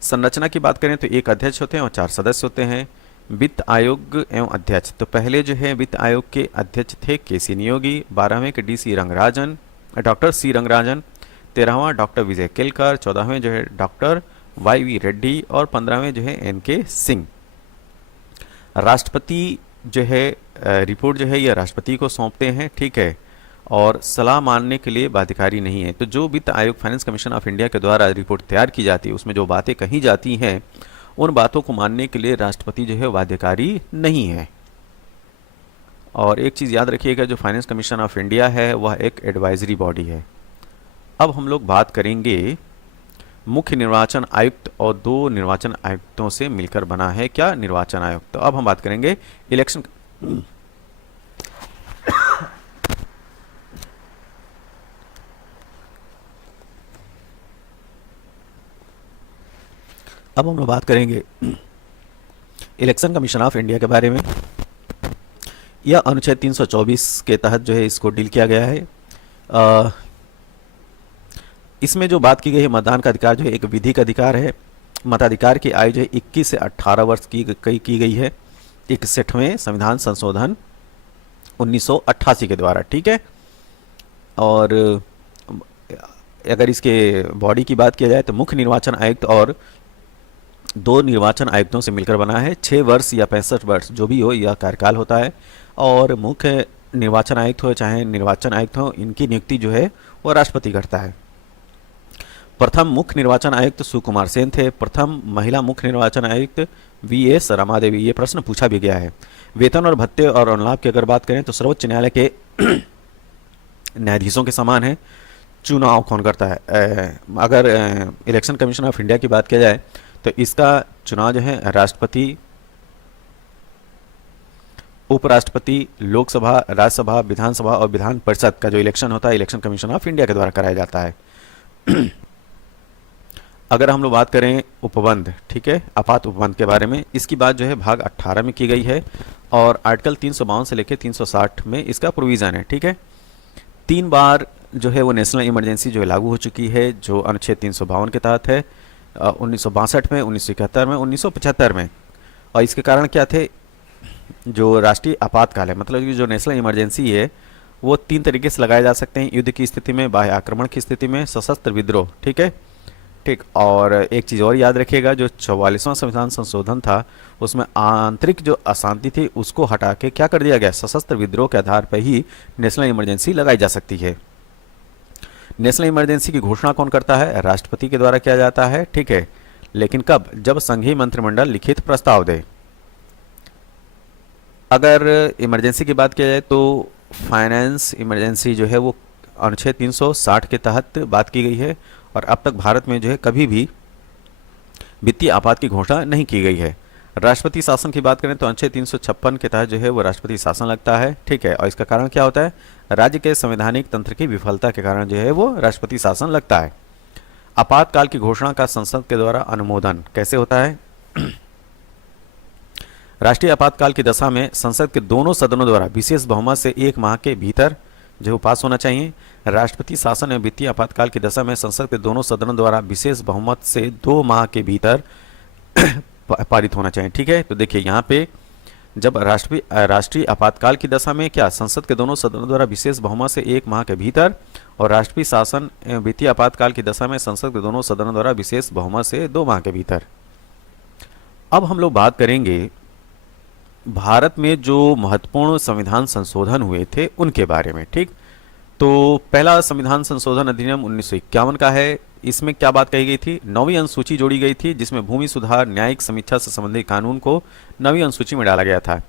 संरचना की बात करें तो एक अध्यक्ष होते हैं और 4 सदस्य होते हैं। वित्त आयोग एवं अध्यक्ष, तो पहले जो है वित्त आयोग के अध्यक्ष थे केसी नियोगी, 12वें के D C. Rangarajan, doctor C Rangarajan, 13वां डॉक्टर विजय केलकर, 14वें जो है डॉक्टर वाई.वी. रेड्डी और 15वें जो है एन.के. सिंह। राष्ट्रपति जो है रिपोर्ट जो है यह राष्ट्रपति को सौंपते हैं, ठीक है, और सलाह मानने के लिए बाध्यकारी नहीं है। तो जो वित्त आयोग फाइनेंस कमीशन ऑफ इंडिया के द्वारा रिपोर्ट तैयार की जाती है उसमें जो बातें कही जाती हैं उन बातों को मानने के लिए राष्ट्रपति जो है बाध्यकारी नहीं है। और एक चीज़ याद रखिएगा, जो फाइनेंस कमीशन ऑफ इंडिया है वह एक एडवाइजरी बॉडी है। अब हम लोग बात करेंगे मुख्य निर्वाचन आयुक्त और 2 निर्वाचन आयुक्तों से मिलकर बना है क्या, निर्वाचन आयोग। तो अब हम बात करेंगे इलेक्शन अब हम लोग बात करेंगे इलेक्शन कमीशन ऑफ इंडिया के बारे में। यह अनुच्छेद 324 के तहत जो है इसको डील किया गया है। इसमें जो बात की गई है मतदान का अधिकार जो है एक विधिक अधिकार है। मताधिकार की आयु जो है 21 से 18 वर्ष की गई है 61वें संविधान संशोधन 1988 के द्वारा, ठीक है। और अगर इसके बॉडी की बात किया जाए तो मुख्य निर्वाचन आयुक्त और 2 निर्वाचन आयुक्तों से मिलकर बना है। 6 वर्ष या 65 वर्ष जो भी हो यह कार्यकाल होता है। और मुख्य निर्वाचन आयुक्त हो चाहे निर्वाचन आयुक्त हो, इनकी नियुक्ति जो है वो राष्ट्रपति करता है। प्रथम मुख्य निर्वाचन आयुक्त सुकुमार सेन थे। प्रथम महिला मुख्य निर्वाचन आयुक्त वी.एस. रमादेवी। ये प्रश्न पूछा भी गया है। वेतन और भत्ते और अनुलाभ की अगर बात करें तो सर्वोच्च न्यायालय के न्यायाधीशों के समान है। चुनाव कौन करता है? अगर इलेक्शन कमीशन ऑफ इंडिया की बात किया जाए तो इसका चुनाव जो है राष्ट्रपति, उपराष्ट्रपति, लोकसभा, राज्यसभा, विधानसभा और विधान परिषद का जो इलेक्शन होता है इलेक्शन कमीशन ऑफ इंडिया के द्वारा कराया जाता है। अगर हम लोग बात करें उपबंध, ठीक है, आपात उपबंध के बारे में, इसकी बात जो है भाग 18 में की गई है और आर्टिकल 352 से लेकर 360 में इसका प्रोविज़न है, ठीक है। 3 बार जो है वो नेशनल इमरजेंसी जो है लागू हो चुकी है, जो अनुच्छेद 352 के तहत है, 1962 में, 1971 में, 1975 में। और इसके कारण क्या थे? जो राष्ट्रीय आपातकाल है, मतलब कि जो नेशनल इमरजेंसी है वो 3 तरीके से लगाए जा सकते हैं। युद्ध की स्थिति में, बाह्य आक्रमण की स्थिति में, सशस्त्र विद्रोह, ठीक है, ठीक। और एक चीज़ और याद रखिएगा, जो 44वां संविधान संशोधन था उसमें आंतरिक जो अशांति थी उसको हटा के क्या कर दिया गया, सशस्त्र विद्रोह के आधार पर ही नेशनल इमरजेंसी लगाई जा सकती है। नेशनल इमरजेंसी की घोषणा कौन करता है? राष्ट्रपति के द्वारा किया जाता है, ठीक है। लेकिन कब? जब संघीय मंत्रिमंडल लिखित प्रस्ताव दे। अगर इमरजेंसी की बात किया जाए तो फाइनेंस इमरजेंसी जो है वो अनुच्छेद 360 के तहत बात की गई है और अब तक भारत में जो है कभी भी वित्तीय आपात की घोषणा नहीं की गई है। राष्ट्रपति शासन की बात करें तो अनुच्छेद 356 के तहत जो है वो राष्ट्रपति शासन लगता है, ठीक है। और इसका कारण क्या होता है? राज्य के संवैधानिक तंत्र की विफलता के कारण जो है वो राष्ट्रपति शासन लगता है। आपातकाल की घोषणा का संसद के द्वारा अनुमोदन कैसे होता है? राष्ट्रीय आपातकाल की दशा में संसद के दोनों सदनों द्वारा विशेष बहुमत से 1 माह के भीतर जो पास होना चाहिए। राष्ट्रपति शासन एवं वित्तीय आपातकाल की दशा में संसद के दोनों सदनों द्वारा विशेष बहुमत से 2 माह के भीतर पारित होना चाहिए, ठीक है। तो देखिए यहाँ पे जब राष्ट्रीय आपातकाल की दशा में क्या संसद के दोनों सदनों द्वारा विशेष बहुमत से 1 माह के भीतर, और राष्ट्रीय शासन एवं वित्तीय आपातकाल की दशा में संसद के दोनों सदनों द्वारा विशेष बहुमत से 2 माह के भीतर। अब हम लोग बात करेंगे भारत में जो महत्वपूर्ण संविधान संशोधन हुए थे उनके बारे में, ठीक। तो पहला संविधान संशोधन अधिनियम 1951 का है। इसमें क्या बात कही गई थी? 9वीं अनुसूची जोड़ी गई थी जिसमें भूमि सुधार न्यायिक समीक्षा से संबंधित कानून को 9वीं अनुसूची में डाला गया था।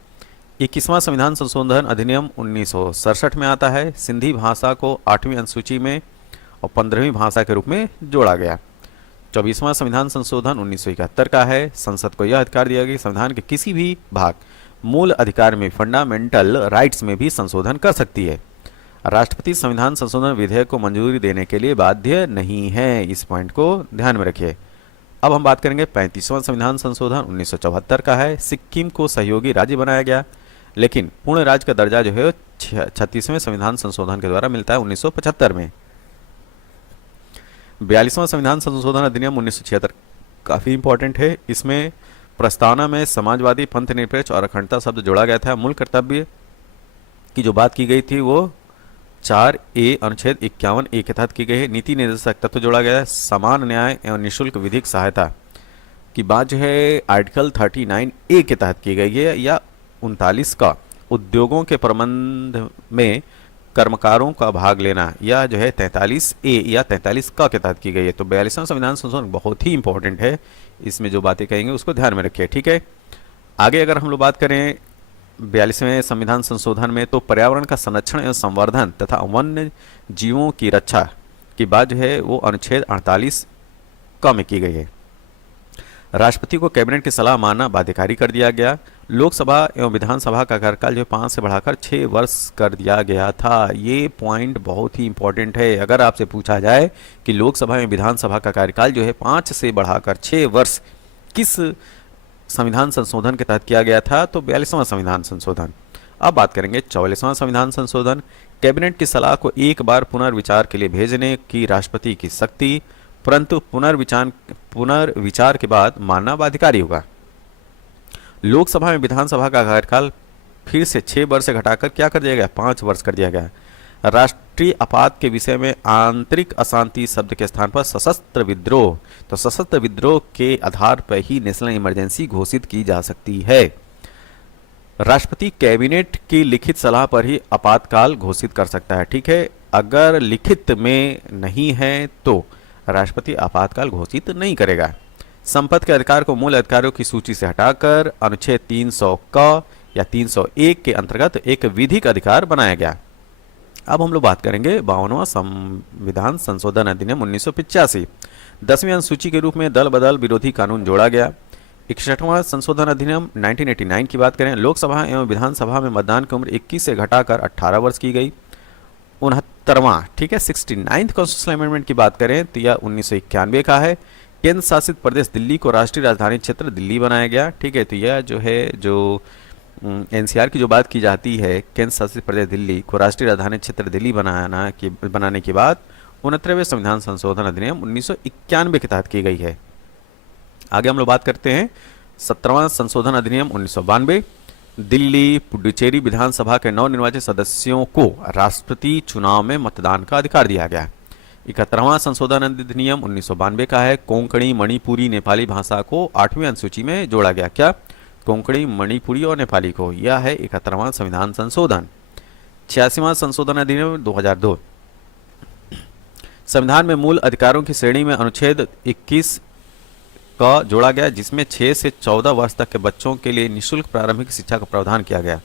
21वां संविधान संशोधन अधिनियम 1967 में आता है। सिंधी भाषा को 8वीं अनुसूची में और 15वीं भाषा के रूप में जोड़ा गया। 24वां संविधान संशोधन 1971 का है। संसद को यह अधिकार दिया गया कि संविधान के किसी भी भाग मूल अधिकार में फंडामेंटल राइट्स में भी संशोधन कर सकती है। राष्ट्रपति संविधान संशोधन विधेयक को मंजूरी देने के लिए बाध्य नहीं है, इस पॉइंट को ध्यान में रखिए। अब हम बात करेंगे 35वां संविधान संशोधन 1974 का है। सिक्किम को सहयोगी राज्य बनाया गया, लेकिन पूर्ण राज्य का दर्जा जो है 36वें संविधान संशोधन के द्वारा मिलता है 1975 में। 42वां संविधान संशोधन अधिनियम 1976 काफी इंपॉर्टेंट है। इसमें प्रस्तावना में समाजवादी, पंथ निरपेक्ष और अखंडता शब्द जोड़ा गया था। मूल कर्तव्य की जो बात की गई थी वो 4A अनुच्छेद 51A के तहत की गई है। नीति निर्देशक तत्व जोड़ा गया है। समान न्याय एवं निःशुल्क विधिक सहायता की बात जो है आर्टिकल 39A के तहत की गई है, या 39 का उद्योगों के प्रबंध में कर्मकारों का भाग लेना, या जो है 43A या 43 का के तहत की गई है। तो 42वां संविधान संशोधन बहुत ही इंपॉर्टेंट है, इसमें जो बातें कहेंगे उसको ध्यान में रखिए, ठीक है। आगे अगर हम लोग बात करें 42वें संविधान संशोधन में, तो पर्यावरण का संरक्षण एवं संवर्धन तथा वन्य जीवों की रक्षा की बात जो है वो अनुच्छेद 48 क में की गई है। राष्ट्रपति को कैबिनेट की सलाह मानना बाध्यकारी कर दिया गया। लोकसभा एवं विधानसभा का कार्यकाल जो 5 से बढ़ाकर 6 वर्ष कर दिया गया था। ये पॉइंट बहुत ही इंपॉर्टेंट है। अगर आपसे पूछा जाए कि लोकसभा एवं विधानसभा का कार्यकाल जो है 5 से बढ़ाकर 6 वर्ष किस संविधान संशोधन के तहत किया गया था, तो 42वां संविधान संशोधन। अब बात करेंगे 44वां संविधान संशोधन। कैबिनेट की सलाह को एक बार पुनर्विचार के लिए भेजने की राष्ट्रपति की शक्ति, परंतु पुनर्विचार के बाद मानना बाध्यकारी होगा। लोकसभा में विधानसभा का कार्यकाल फिर से 6 वर्ष से घटाकर क्या कर दिया गया, 5 वर्ष कर दिया गया। राष्ट्रीय आपात के विषय में आंतरिक अशांति शब्द के स्थान पर सशस्त्र विद्रोह, तो सशस्त्र विद्रोह के आधार पर ही नेशनल इमरजेंसी घोषित की जा सकती है। राष्ट्रपति कैबिनेट की लिखित सलाह पर ही आपातकाल घोषित कर सकता है, ठीक है। अगर लिखित में नहीं है तो राष्ट्रपति आपातकाल घोषित नहीं करेगा। संपत्ति के अधिकार को मूल अधिकारों की सूची से हटाकर अनुच्छेद 300 क या 301 के अंतर्गत एक विधिक अधिकार बनाया गया। अब हम लोग बात करेंगे 52वां संविधान संशोधन अधिनियम 1985। 10वीं अनुसूची के रूप में दल बदल विरोधी कानून जोड़ा गया। 61वां संशोधन अधिनियम 1989 की बात करें, लोकसभा एवं विधानसभा में मतदान की उम्र 21 से घटाकर 18 वर्ष की गई। 69वां, ठीक है, 69th कॉन्स्टिट्यूशनल अमेंडमेंट की बात करें तो यह 1991 का है। केंद्र शासित प्रदेश दिल्ली को राष्ट्रीय राजधानी क्षेत्र दिल्ली बनाया गया, ठीक है। तो यह जो है जो एनसीआर की जो बात की जाती है, केंद्र शासित प्रदेश दिल्ली को राष्ट्रीय राजधानी क्षेत्र दिल्ली बनाने के बाद 69वें संविधान संशोधन अधिनियम 1991 के तहत की गई है। आगे हम लोग बात करते हैं 17वां संशोधन अधिनियम 1992। दिल्ली पुडुचेरी विधानसभा के नवनिर्वाचित सदस्यों को राष्ट्रपति चुनाव में मतदान का अधिकार दिया गया। 71वां संशोधन अधिनियम 1992 का है। कोंकणी, मणिपुरी, नेपाली भाषा को 8वीं अनुसूची में जोड़ा गया। क्या? कोंकणी, मणिपुरी और नेपाली को। यह है 71वां संविधान संशोधन। 86वां संशोधन अधिनियम 2002। संविधान में मूल अधिकारों की श्रेणी में अनुच्छेद 21 का जोड़ा गया, जिसमें 6 से 14 वर्ष तक के बच्चों के लिए निःशुल्क प्रारंभिक शिक्षा का प्रावधान किया गया।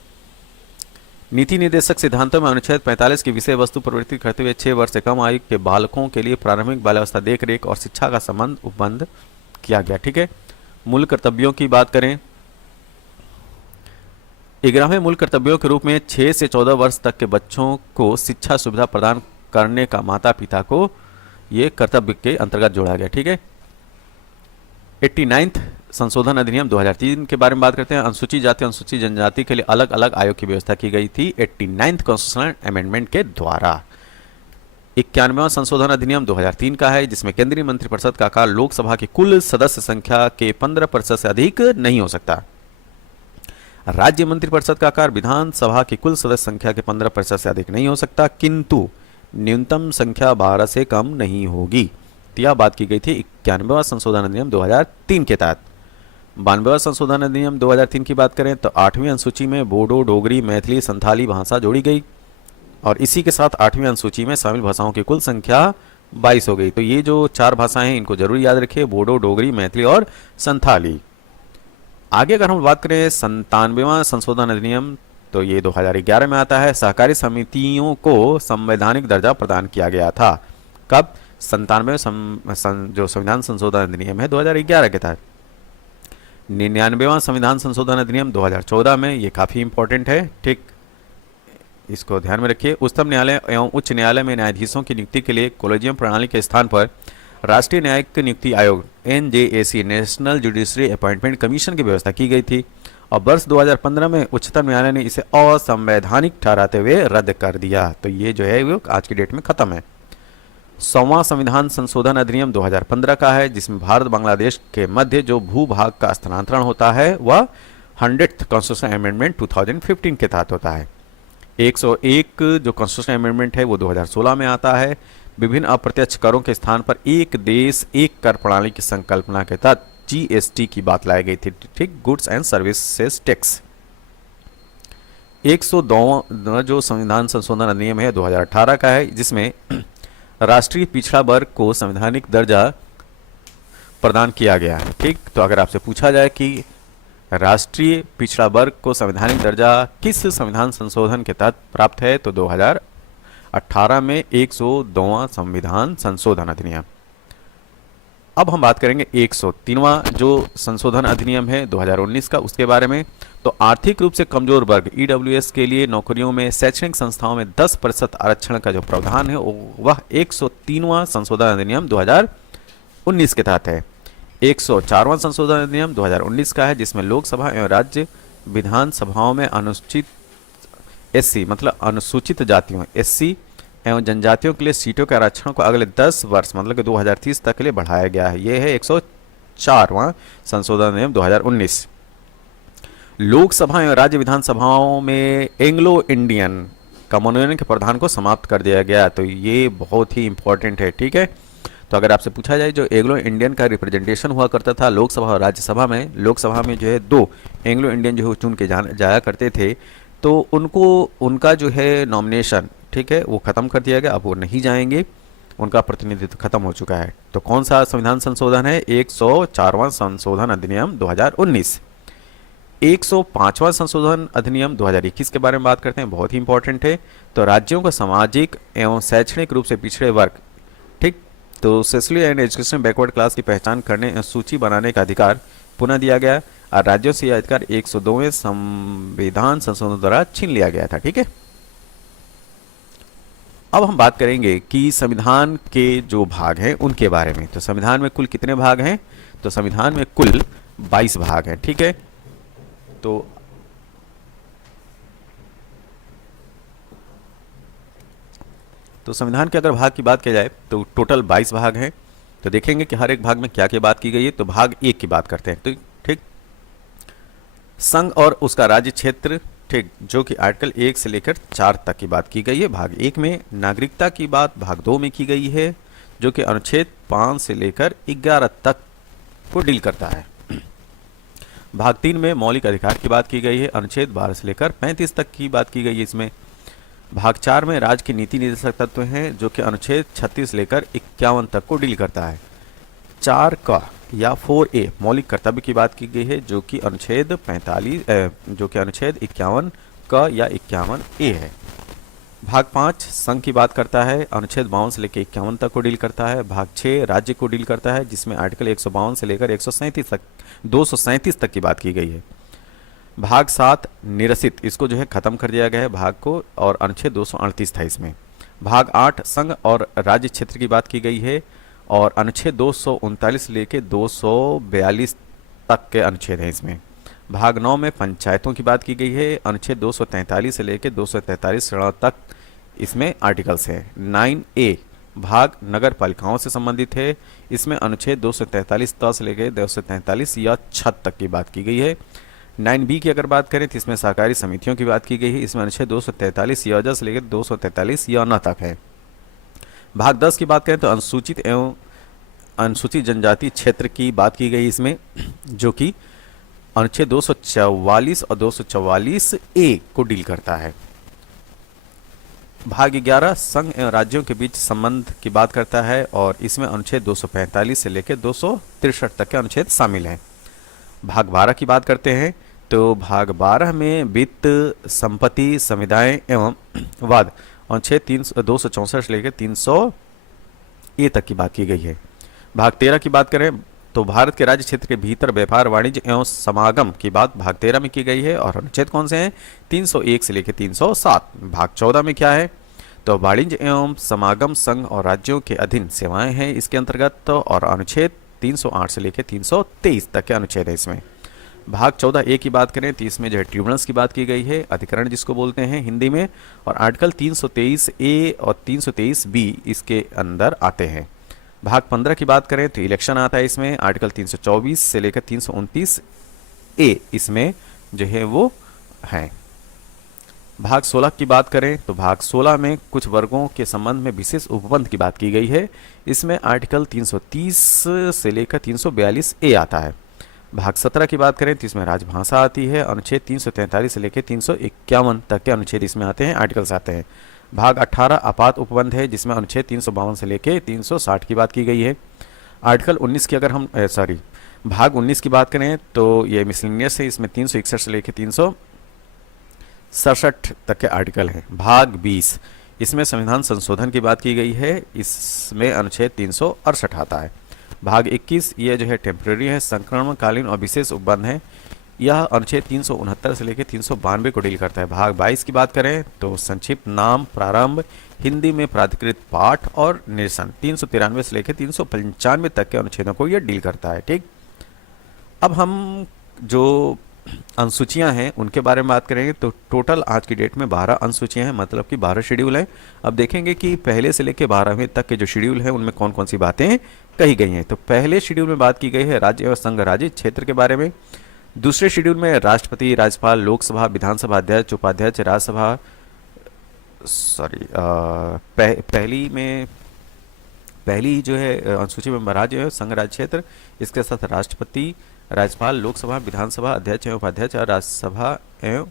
नीति निर्देशक सिद्धांतों में अनुच्छेद 45 की विषय वस्तु प्रवृत्ति करते हुए 6 वर्ष से कम आयु के बालकों के लिए प्रारंभिक बाल्यावस्था देखरेख और शिक्षा का संबंध उपबंध किया गया, ठीक है। मूल कर्तव्यों की बात करें, 11वें मूल कर्तव्यों के रूप में 6 से 14 वर्ष तक के बच्चों को शिक्षा सुविधा प्रदान करने का माता पिता को ये कर्तव्य के अंतर्गत जोड़ा गया, ठीक है। 89th संशोधन अधिनियम 2003 के बारे में बात करते हैं। अनुसूचित जाति, अनुसूचित जनजाति के लिए अलग अलग आयोग की व्यवस्था की गई थी 89th कॉन्स्टिट्यूशनल अमेंडमेंट के द्वारा। 91वां संशोधन अधिनियम 2003 का है, जिसमें केंद्रीय मंत्रिपरिषद का आकार लोकसभा की कुल सदस्य संख्या के 15% से अधिक नहीं हो सकता। राज्य मंत्रिपरिषद का आकार विधानसभा की कुल सदस्य संख्या के 15% से अधिक नहीं हो सकता, किंतु न्यूनतम संख्या 12 से कम नहीं होगी। यह बात की गई थी 91वां संशोधन अधिनियम 2003 के तहत। 92वां संशोधन अधिनियम 2003 की बात करें तो 8वीं अनुसूची में बोडो, डोगरी, मैथिली, संथाली भाषा जोड़ी गई और इसी के साथ 8वीं अनुसूची में शामिल भाषाओं की कुल संख्या 22 हो गई। तो ये जो 4 भाषाएं हैं इनको जरूर याद रखिए, बोडो, डोगरी, मैथिली और संथाली। आगे अगर हम बात करें 97वां संशोधन अधिनियम, तो ये 2011 में आता है। सहकारी समितियों को संवैधानिक दर्जा प्रदान किया गया था। कब? 97 जो संविधान संशोधन अधिनियम है 2011 के तहत। 99वां संविधान संशोधन अधिनियम 2014 में, ये काफ़ी इंपॉर्टेंट है, ठीक, इसको ध्यान में रखिए। उच्चतम न्यायालय एवं उच्च न्यायालय में न्यायाधीशों की नियुक्ति के लिए कोलेजियम प्रणाली के स्थान पर राष्ट्रीय न्यायिक नियुक्ति आयोग NJAC national judiciary appointment commission की व्यवस्था की गई थी और वर्ष 2015 में उच्चतम न्यायालय ने इसे असंवैधानिक ठहराते हुए रद्द कर दिया। तो ये जो है वो आज की डेट में खत्म है। 100वां संविधान संशोधन अधिनियम 2015 का है, जिसमें भारत बांग्लादेश के मध्य जो भूभाग का स्थानांतरण होता है वह 100th कॉन्स्टिट्यूशन अमेंडमेंट 2015 के तहत होता है। 101 जो कॉन्स्टिट्यूशन अमेंडमेंट है वो 2016 में आता है। विभिन्न अप्रत्यक्ष करों के स्थान पर एक देश एक कर प्रणाली की संकल्पना के तहत जीएसटी की बात लाई गई थी, ठीक, गुड्स एंड सर्विसेज टैक्स। 102वां जो संविधान संशोधन अधिनियम है 2018 का है, जिसमें राष्ट्रीय पिछड़ा वर्ग को संवैधानिक दर्जा प्रदान किया गया है, ठीक। तो अगर आपसे पूछा जाए कि राष्ट्रीय पिछड़ा वर्ग को संवैधानिक दर्जा किस संविधान संशोधन के तहत प्राप्त है, तो 2018 में 102वां संविधान संशोधन अधिनियम। अब हम बात करेंगे 103वां जो संशोधन अधिनियम है 2019 का, उसके बारे में। तो आर्थिक रूप से कमजोर वर्ग ईडब्ल्यूएस के लिए नौकरियों में शैक्षणिक संस्थाओं में 10% आरक्षण का जो प्रावधान है वह 103वां संशोधन अधिनियम 2019 के तहत है। 104वां संशोधन अधिनियम 2019 का है, जिसमें लोकसभा एवं राज्य विधानसभाओं में अनुसूचित एससी मतलब अनुसूचित जातियों एससी एवं जनजातियों के लिए सीटों के आरक्षण को अगले 10 वर्ष मतलब कि 2030 तक के लिए बढ़ाया गया है। यह है 104वां संशोधन अधिनियम 2019। लोकसभा एवं राज्य विधानसभाओं में एंग्लो इंडियन कम्युनियन के प्रावधान को समाप्त कर दिया गया, तो ये बहुत ही इंपॉर्टेंट है, ठीक है। तो अगर आपसे पूछा जाए जो एंग्लो इंडियन का रिप्रेजेंटेशन हुआ करता था लोकसभा और राज्यसभा में, लोकसभा में जो है 2 एंग्लो इंडियन जो है चुन के जाया करते थे, तो उनको उनका जो है नॉमिनेशन, ठीक है, वो खत्म कर दिया गया, अब वो नहीं जाएंगे, उनका प्रतिनिधित्व खत्म हो चुका है। तो कौन सा संविधान संशोधन है? 104वां संशोधन अधिनियम 2019। 105वां संशोधन अधिनियम 2021 के बारे में बात करते हैं, बहुत ही इंपॉर्टेंट है। तो राज्यों को सामाजिक एवं शैक्षणिक रूप से पिछड़े वर्ग, ठीक, तो socially and education backward class की पहचान करने सूची बनाने का अधिकार पुनः दिया गया और राज्यों से यह अधिकार 102वें संविधान संशोधन द्वारा छीन लिया गया था, ठीक है। अब हम बात करेंगे कि संविधान के जो भाग हैं उनके बारे में। तो संविधान में कुल कितने भाग हैं? तो संविधान में कुल 22 भाग हैं, ठीक है। तो संविधान के अगर भाग की बात की जाए तो टोटल 22 भाग हैं। तो देखेंगे कि हर एक भाग में क्या क्या बात की गई है। तो भाग 1 की बात करते हैं, तो ठीक, संघ और उसका राज्य क्षेत्र, ठीक, जो कि आर्टिकल 1 से लेकर 4 तक की बात की गई है भाग 1 में। नागरिकता की बात भाग 2 में की गई है, जो कि अनुच्छेद 5 से लेकर 11 तक को डील करता है। भाग 3 में मौलिक अधिकार की बात की गई है, अनुच्छेद 12 से लेकर 35 तक की बात की गई है इसमें। भाग 4 में राज्य की नीति निर्देशक तत्व हैं, जो कि अनुच्छेद 36 लेकर 51 तक को डील करता है। 4 का या 4A मौलिक कर्तव्य की बात की गई है, जो कि अनुच्छेद 51 का या 51A है। भाग 5 संघ की बात करता है, अनुच्छेद 52 से लेकर 51 तक को डील करता है। भाग 6 राज्य को डील करता है, जिसमें आर्टिकल 152 से लेकर 237 तक की बात की गई है। भाग 7 निरसित, इसको जो है खत्म कर दिया गया है भाग को, और अनुच्छेद 238 था इसमें। भाग 8 संघ और राज्य क्षेत्र की बात की गई है, और अनुच्छेद 239 से लेकर 242 तक के अनुच्छेद हैं इसमें। भाग 9 में पंचायतों की बात की गई है, अनुच्छेद 243 से लेकर 243 तक इसमें आर्टिकल्स हैं। 9A भाग नगर पालिकाओं से संबंधित है, इसमें अनुच्छेद 243 से लेकर 243 या 6 तक की बात की गई है। 9B की अगर बात करें तो इसमें सहकारी समितियों की बात की गई है, इसमें अनुच्छेद 243 या से लेकर 243 या तक है। भाग 10 की बात करें तो अनुसूचित एवं अनुसूचित जनजाति क्षेत्र की बात की गई इसमें, जो कि अनुच्छेद 244 और 244A को डील करता है। भाग 11 संघ एवं राज्यों के बीच संबंध की बात करता है, और इसमें अनुच्छेद 245 से लेकर 263 तक के अनुच्छेद शामिल हैं। भाग 12 की बात करते हैं, तो भाग 12 में वित्त, संपत्ति, संविदाएं एवं वाद अनुच्छेद 264 से लेकर 300A तक की बात की गई है। भाग 13 की बात करें तो भारत के राज्य क्षेत्र के भीतर व्यापार वाणिज्य एवं समागम की बात भाग 13 में की गई है। और अनुच्छेद कौन से हैं? 301 से लेकर 307। भाग 14 में क्या है? तो वाणिज्य एवं समागम संघ और राज्यों के अधीन सेवाएं हैं इसके अंतर्गत। और अनुच्छेद 308 से लेकर 323 तक के अनुच्छेद है इसमें। भाग 14 ए की बात करें तो इसमें जो है ट्रिब्यूनल्स की बात की गई है, अधिकरण जिसको बोलते हैं हिंदी में। और आर्टिकल 323 ए और 323 बी इसके अंदर आते हैं। भाग 15 की बात करें तो इलेक्शन आता है इसमें। आर्टिकल 324 से लेकर 329 ए इसमें जो है वो है। भाग 16 की बात करें तो भाग 16 में कुछ वर्गों के संबंध में विशेष उपबंध की बात की गई है। इसमें आर्टिकल 330 से लेकर 342 ए आता है। भाग 17 की बात करें तो इसमें राजभाषा आती है। अनुच्छेद 343 से लेकर 351 तक के अनुच्छेद इसमें आते हैं, आर्टिकल्स आते हैं। भाग 18 आपात उपबंध है जिसमें अनुच्छेद 352 से लेकर 360 की बात की गई है। आर्टिकल 19 की अगर हम भाग 19 की बात करें तो ये मिसलिनियस है, इसमें 361 से लेकर 367 तक के आर्टिकल हैं। भाग 20 इसमें संविधान संशोधन की बात की गई है, इसमें अनुच्छेद 368 आता है। भाग 21 ये जो है टेम्परेरी है, संक्रमणकालीन और विशेष उपबंध है। यह अनुच्छेद 369 से लेकर 392 को डील करता है। भाग 22 की बात करें तो संक्षिप्त नाम, प्रारंभ, हिंदी में प्राधिकृत पाठ और निरसन 393 से लेकर 395 तक के अनुच्छेदों को यह डील करता है। ठीक, अब हम जो अनुसूचियां हैं उनके बारे में बात करेंगे तो टोटल आज की डेट में 12 अनुसूचियां हैं, मतलब कि 12 शेड्यूल हैं। अब देखेंगे कि पहले से लेकर 12वें तक के जो शेड्यूल हैं उनमें कौन कौन सी बातें कही गई हैं। तो पहले शेड्यूल में बात की गई है राज्य एवं संघ राज्य क्षेत्र के बारे में। दूसरे शेड्यूल में राष्ट्रपति, राज्यपाल, लोकसभा, विधानसभा अध्यक्ष, उपाध्यक्ष, राज्यसभा पहली जो है अनुसूची में राज्य एवं संघ राज्य क्षेत्र, इसके साथ राष्ट्रपति, राज्यपाल, लोकसभा, विधानसभा अध्यक्ष एवं उपाध्यक्ष और राज्यसभा एवं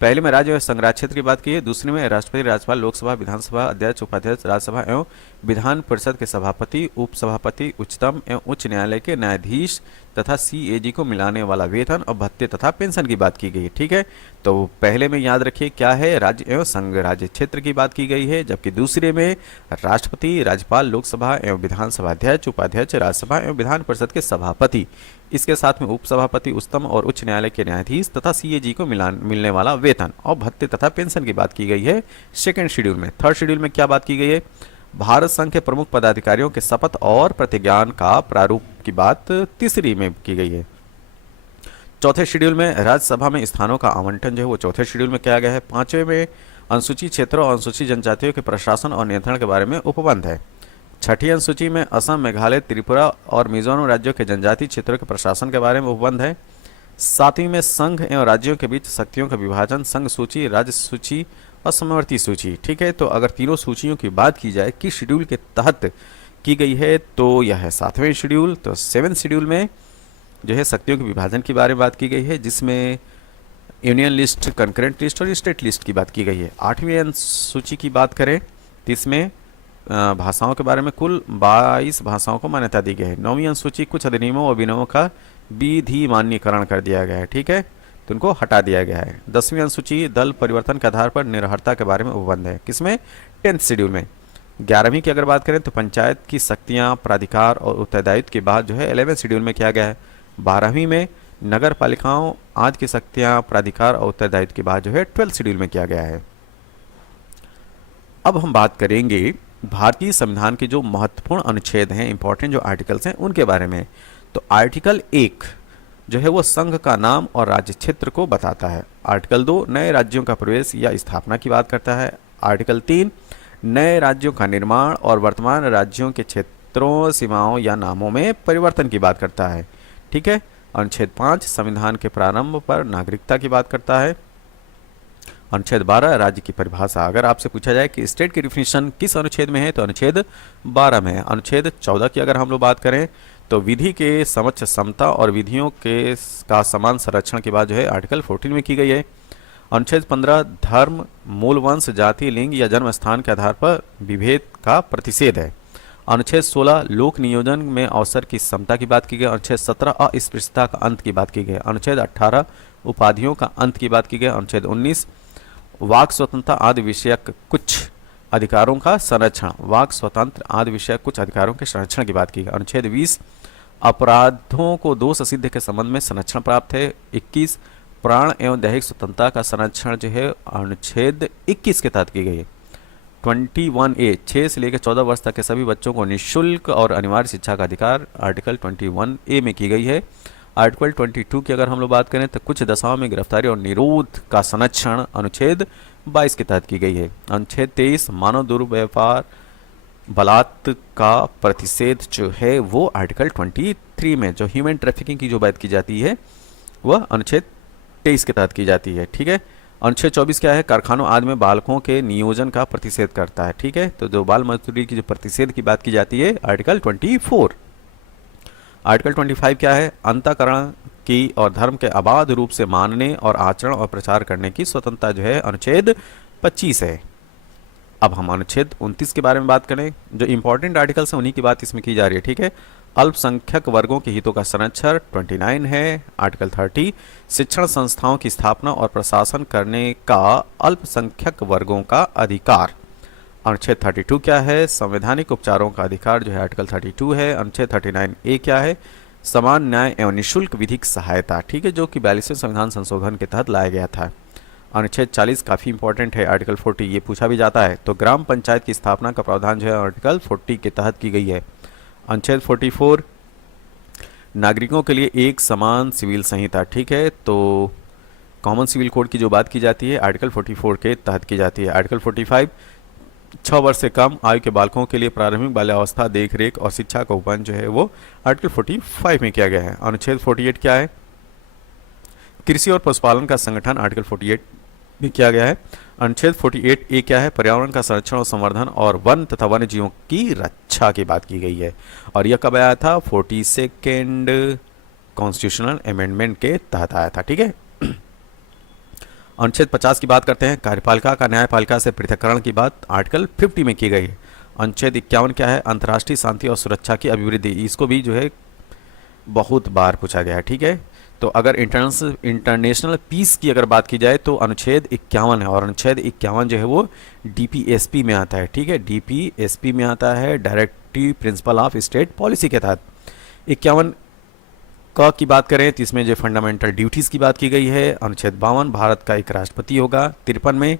पहले में राज्य एवं संघ राज्य क्षेत्र की बात की है। दूसरे में राष्ट्रपति, राज्यपाल, लोकसभा, विधानसभा अध्यक्ष, उपाध्यक्ष, राज्यसभा एवं विधान परिषद के सभापति, उपसभापति, उच्चतम एवं उच्च न्यायालय के न्यायाधीश तथा सीएजी को मिलाने वाला वेतन और भत्ते तथा पेंशन की बात की गई है। ठीक है, तो पहले में याद रखिए क्या है, राज्य एवं संघ राज्य क्षेत्र की बात की गई है, जबकि दूसरे में राष्ट्रपति, राज्यपाल, लोकसभा एवं विधानसभा अध्यक्ष, उपाध्यक्ष, राज्यसभा एवं विधान परिषद के सभापति, इसके साथ में उपसभापति, उच्चतम और उच्च न्यायालय के न्यायाधीश तथा सीएजी को मिलने वाला वेतन और भत्ते तथा पेंशन की बात की गई है सेकंड शेड्यूल में। थर्ड शेड्यूल में क्या बात की गई है, भारत संघ के प्रमुख पदाधिकारियों के शपथ और प्रतिज्ञान का प्रारूप की बात तीसरी में की गई है। चौथे शेड्यूल में राज्यसभा में स्थानों का आवंटन जो है वो चौथे शेड्यूल में किया गया है। पांचवें में अनुसूचित क्षेत्रों और अनुसूचित जनजातियों के प्रशासन और नियंत्रण के बारे में उपबंध है। छठी अनुसूची में असम, मेघालय, त्रिपुरा और मिजोरम राज्यों के जनजातीय क्षेत्रों के प्रशासन के बारे में उपबंध है। सातवीं में संघ एवं राज्यों के बीच शक्तियों का विभाजन, संघ सूची, राज्य सूची और समवर्ती सूची। ठीक है, तो अगर तीनों सूचियों की बात की जाए किस शेड्यूल के तहत की गई है तो यह है 7वें शेड्यूल। तो 7वें शेड्यूल में जो है शक्तियों के विभाजन के बारे में बात की गई है, जिसमें यूनियन लिस्ट, कंकरेंट लिस्ट और स्टेट लिस्ट की बात की गई है। 8वीं अनुसूची की बात करें तो इसमें भाषाओं के बारे में कुल 22 भाषाओं को मान्यता दी गई है। 9वीं अनुसूची कुछ अधिनियमों और विनियमों का विधि मान्यकरण कर दिया गया है। ठीक है, तो उनको हटा दिया गया है। 10वीं अनुसूची दल परिवर्तन के आधार पर निरहरता के बारे में उपबंध है, किसमें 10th शेड्यूल में। 11वीं की अगर बात करें तो पंचायत की शक्तियां, प्राधिकार और उत्तरदायित्व की बात जो है 11वें शेड्यूल में किया गया है। 12वीं में नगर पालिकाओं आज की शक्तियां, प्राधिकार और उत्तरदायित्व की बात जो है 12th शेड्यूल में किया गया है। अब हम बात करेंगे भारतीय संविधान के जो महत्वपूर्ण अनुच्छेद हैं, इंपॉर्टेंट जो आर्टिकल्स हैं उनके बारे में। तो आर्टिकल 1 जो है वो संघ का नाम और राज्य क्षेत्र को बताता है। आर्टिकल 2 नए राज्यों का प्रवेश या स्थापना की बात करता है। आर्टिकल 3 नए राज्यों का निर्माण और वर्तमान राज्यों के क्षेत्रों, सीमाओं या नामों में परिवर्तन की बात करता है। ठीक है, अनुच्छेद 5 संविधान के प्रारंभ पर नागरिकता की बात करता है। अनुच्छेद 12 राज्य की परिभाषा। अगर आपसे पूछा जाए कि स्टेट की डिफिनीशन किस अनुच्छेद में है तो अनुच्छेद 12 में है। अनुच्छेद 14 की अगर हम लोग बात करें तो विधि के समक्ष समता और विधियों के का समान संरक्षण की बात जो है आर्टिकल 14 में की गई है। अनुच्छेद 15 धर्म, मूल वंश, जाति, लिंग या जन्म स्थान के आधार पर विभेद का प्रतिषेध है। अनुच्छेद 16 लोक नियोजन में अवसर की समता की बात की गई। अनुच्छेद 17 अस्पृश्यता का अंत की बात की गई। अनुच्छेद 18 उपाधियों का अंत की बात की गई। अनुच्छेद 19 वाक स्वतंत्रता आदि विषयक कुछ अधिकारों का संरक्षण, वाक स्वतंत्र आदि विषय कुछ अधिकारों के संरक्षण की बात की है। अनुच्छेद 20 अपराधों को दोष सिद्ध के संबंध में संरक्षण प्राप्त है। 21 प्राण एवं दैहिक स्वतंत्रता का संरक्षण जो है अनुच्छेद 21 के तहत की गई है। 21A 6 से लेकर 14 वर्ष तक के सभी बच्चों को निःशुल्क और अनिवार्य शिक्षा का अधिकार आर्टिकल 21A में की गई है। आर्टिकल 22 की अगर हम लोग बात करें तो कुछ दशाओं में गिरफ्तारी और निरोध का संरक्षण अनुच्छेद 22 के तहत की गई है। अनुच्छेद 23 मानव दुर्व्यवहार बलात् का प्रतिषेध जो है वो आर्टिकल 23 में, जो ह्यूमन ट्रैफिकिंग की जो बात की जाती है वह अनुच्छेद 23 के तहत की जाती है। ठीक है। अनुच्छेद 24 क्या है? कारखानों आदि में बालकों के नियोजन का प्रतिषेध करता है। ठीक है। तो जो बाल मजदूरी की जो प्रतिषेध की बात की जाती है आर्टिकल 24। आर्टिकल 25 क्या है? अंतःकरण की और धर्म के अबाध रूप से मानने और आचरण और प्रचार करने की स्वतंत्रता जो है अनुच्छेद 25 है। अब हम अनुच्छेद 29 के बारे में बात करें। जो इंपॉर्टेंट आर्टिकल्स हैं उन्हीं की बात इसमें की जा रही है। ठीक है। अल्पसंख्यक वर्गों के हितों का संरक्षण 29 है। आर्टिकल 30 शिक्षण संस्थाओं की स्थापना और प्रशासन करने का अल्पसंख्यक वर्गों का अधिकार। अनुच्छेद 32 क्या है? संवैधानिक उपचारों का अधिकार जो है आर्टिकल 32 है। अनुच्छेद 39A क्या है? समान न्याय एवं निःशुल्क विधिक सहायता। ठीक है, जो कि 42वें संविधान संशोधन के तहत लाया गया था। अनुच्छेद 40 काफ़ी इंपॉर्टेंट है। आर्टिकल 40 ये पूछा भी जाता है। तो ग्राम पंचायत की स्थापना का प्रावधान जो है आर्टिकल 40 के तहत की गई है। अनुच्छेद 44 नागरिकों के लिए एक समान सिविल संहिता। ठीक है। तो कॉमन सिविल कोड की जो बात की जाती है आर्टिकल 44 के तहत की जाती है। आर्टिकल 45 6 वर्ष से कम आयु के बालकों के लिए प्रारंभिक बाल्यावस्था देखरेख और शिक्षा का उपबंध जो है वो आर्टिकल 45 में किया गया है। अनुच्छेद 48 क्या है? कृषि और पशुपालन का संगठन आर्टिकल 48 में किया गया है। अनुच्छेद 48A क्या है? पर्यावरण का संरक्षण और संवर्धन और वन तथा वन्य जीवों की रक्षा की बात की गई है। और यह कब आया था? 42nd कॉन्स्टिट्यूशनल अमेंडमेंट के तहत आया था। ठीक है। अनुच्छेद 50 की बात करते हैं। कार्यपालिका का न्यायपालिका से पृथक्करण की बात आर्टिकल 50 में की गई है। अनुच्छेद 51 क्या है? अंतर्राष्ट्रीय शांति और सुरक्षा की अभिवृद्धि। इसको भी जो है बहुत बार पूछा गया है। ठीक है। तो अगर इंटरनेशनल पीस की अगर बात की जाए तो अनुच्छेद 51 है। और अनुच्छेद 51 जो है वो DPSP में आता है। ठीक है। DPSP में आता है, directive principle of state policy के तहत। 51 की बात करें तो इसमें जो फंडामेंटल ड्यूटीज़ की बात की गई है। अनुच्छेद 52 भारत का एक राष्ट्रपति होगा। 53 में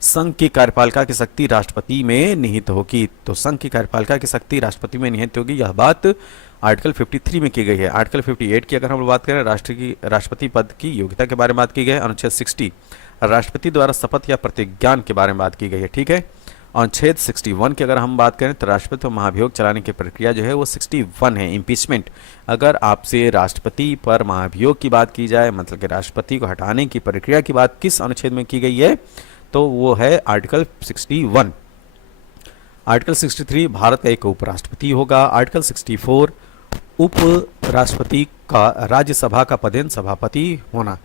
संघ की कार्यपालिका की शक्ति राष्ट्रपति में निहित होगी। तो संघ की कार्यपालिका की शक्ति राष्ट्रपति में निहित होगी, यह बात आर्टिकल 53 में की गई है। आर्टिकल 58 की अगर हम बात करें राष्ट्रपति पद की योग्यता के बारे में बात की गई है। अनुच्छेद 60 राष्ट्रपति द्वारा शपथ या प्रतिज्ञान के बारे में बात की गई है। ठीक है। अनुच्छेद 61 की अगर हम बात करें तो राष्ट्रपति महाभियोग चलाने की प्रक्रिया जो है वो 61 है, इम्पीचमेंट। अगर आपसे राष्ट्रपति पर महाभियोग की बात की जाए, मतलब कि राष्ट्रपति को हटाने की प्रक्रिया की बात किस अनुच्छेद में की गई है, तो वो है आर्टिकल 61। आर्टिकल 63 भारत का एक उपराष्ट्रपति होगा। आर्टिकल 64 उप राष्ट्रपति का राज्यसभा का पदेन सभापति होना।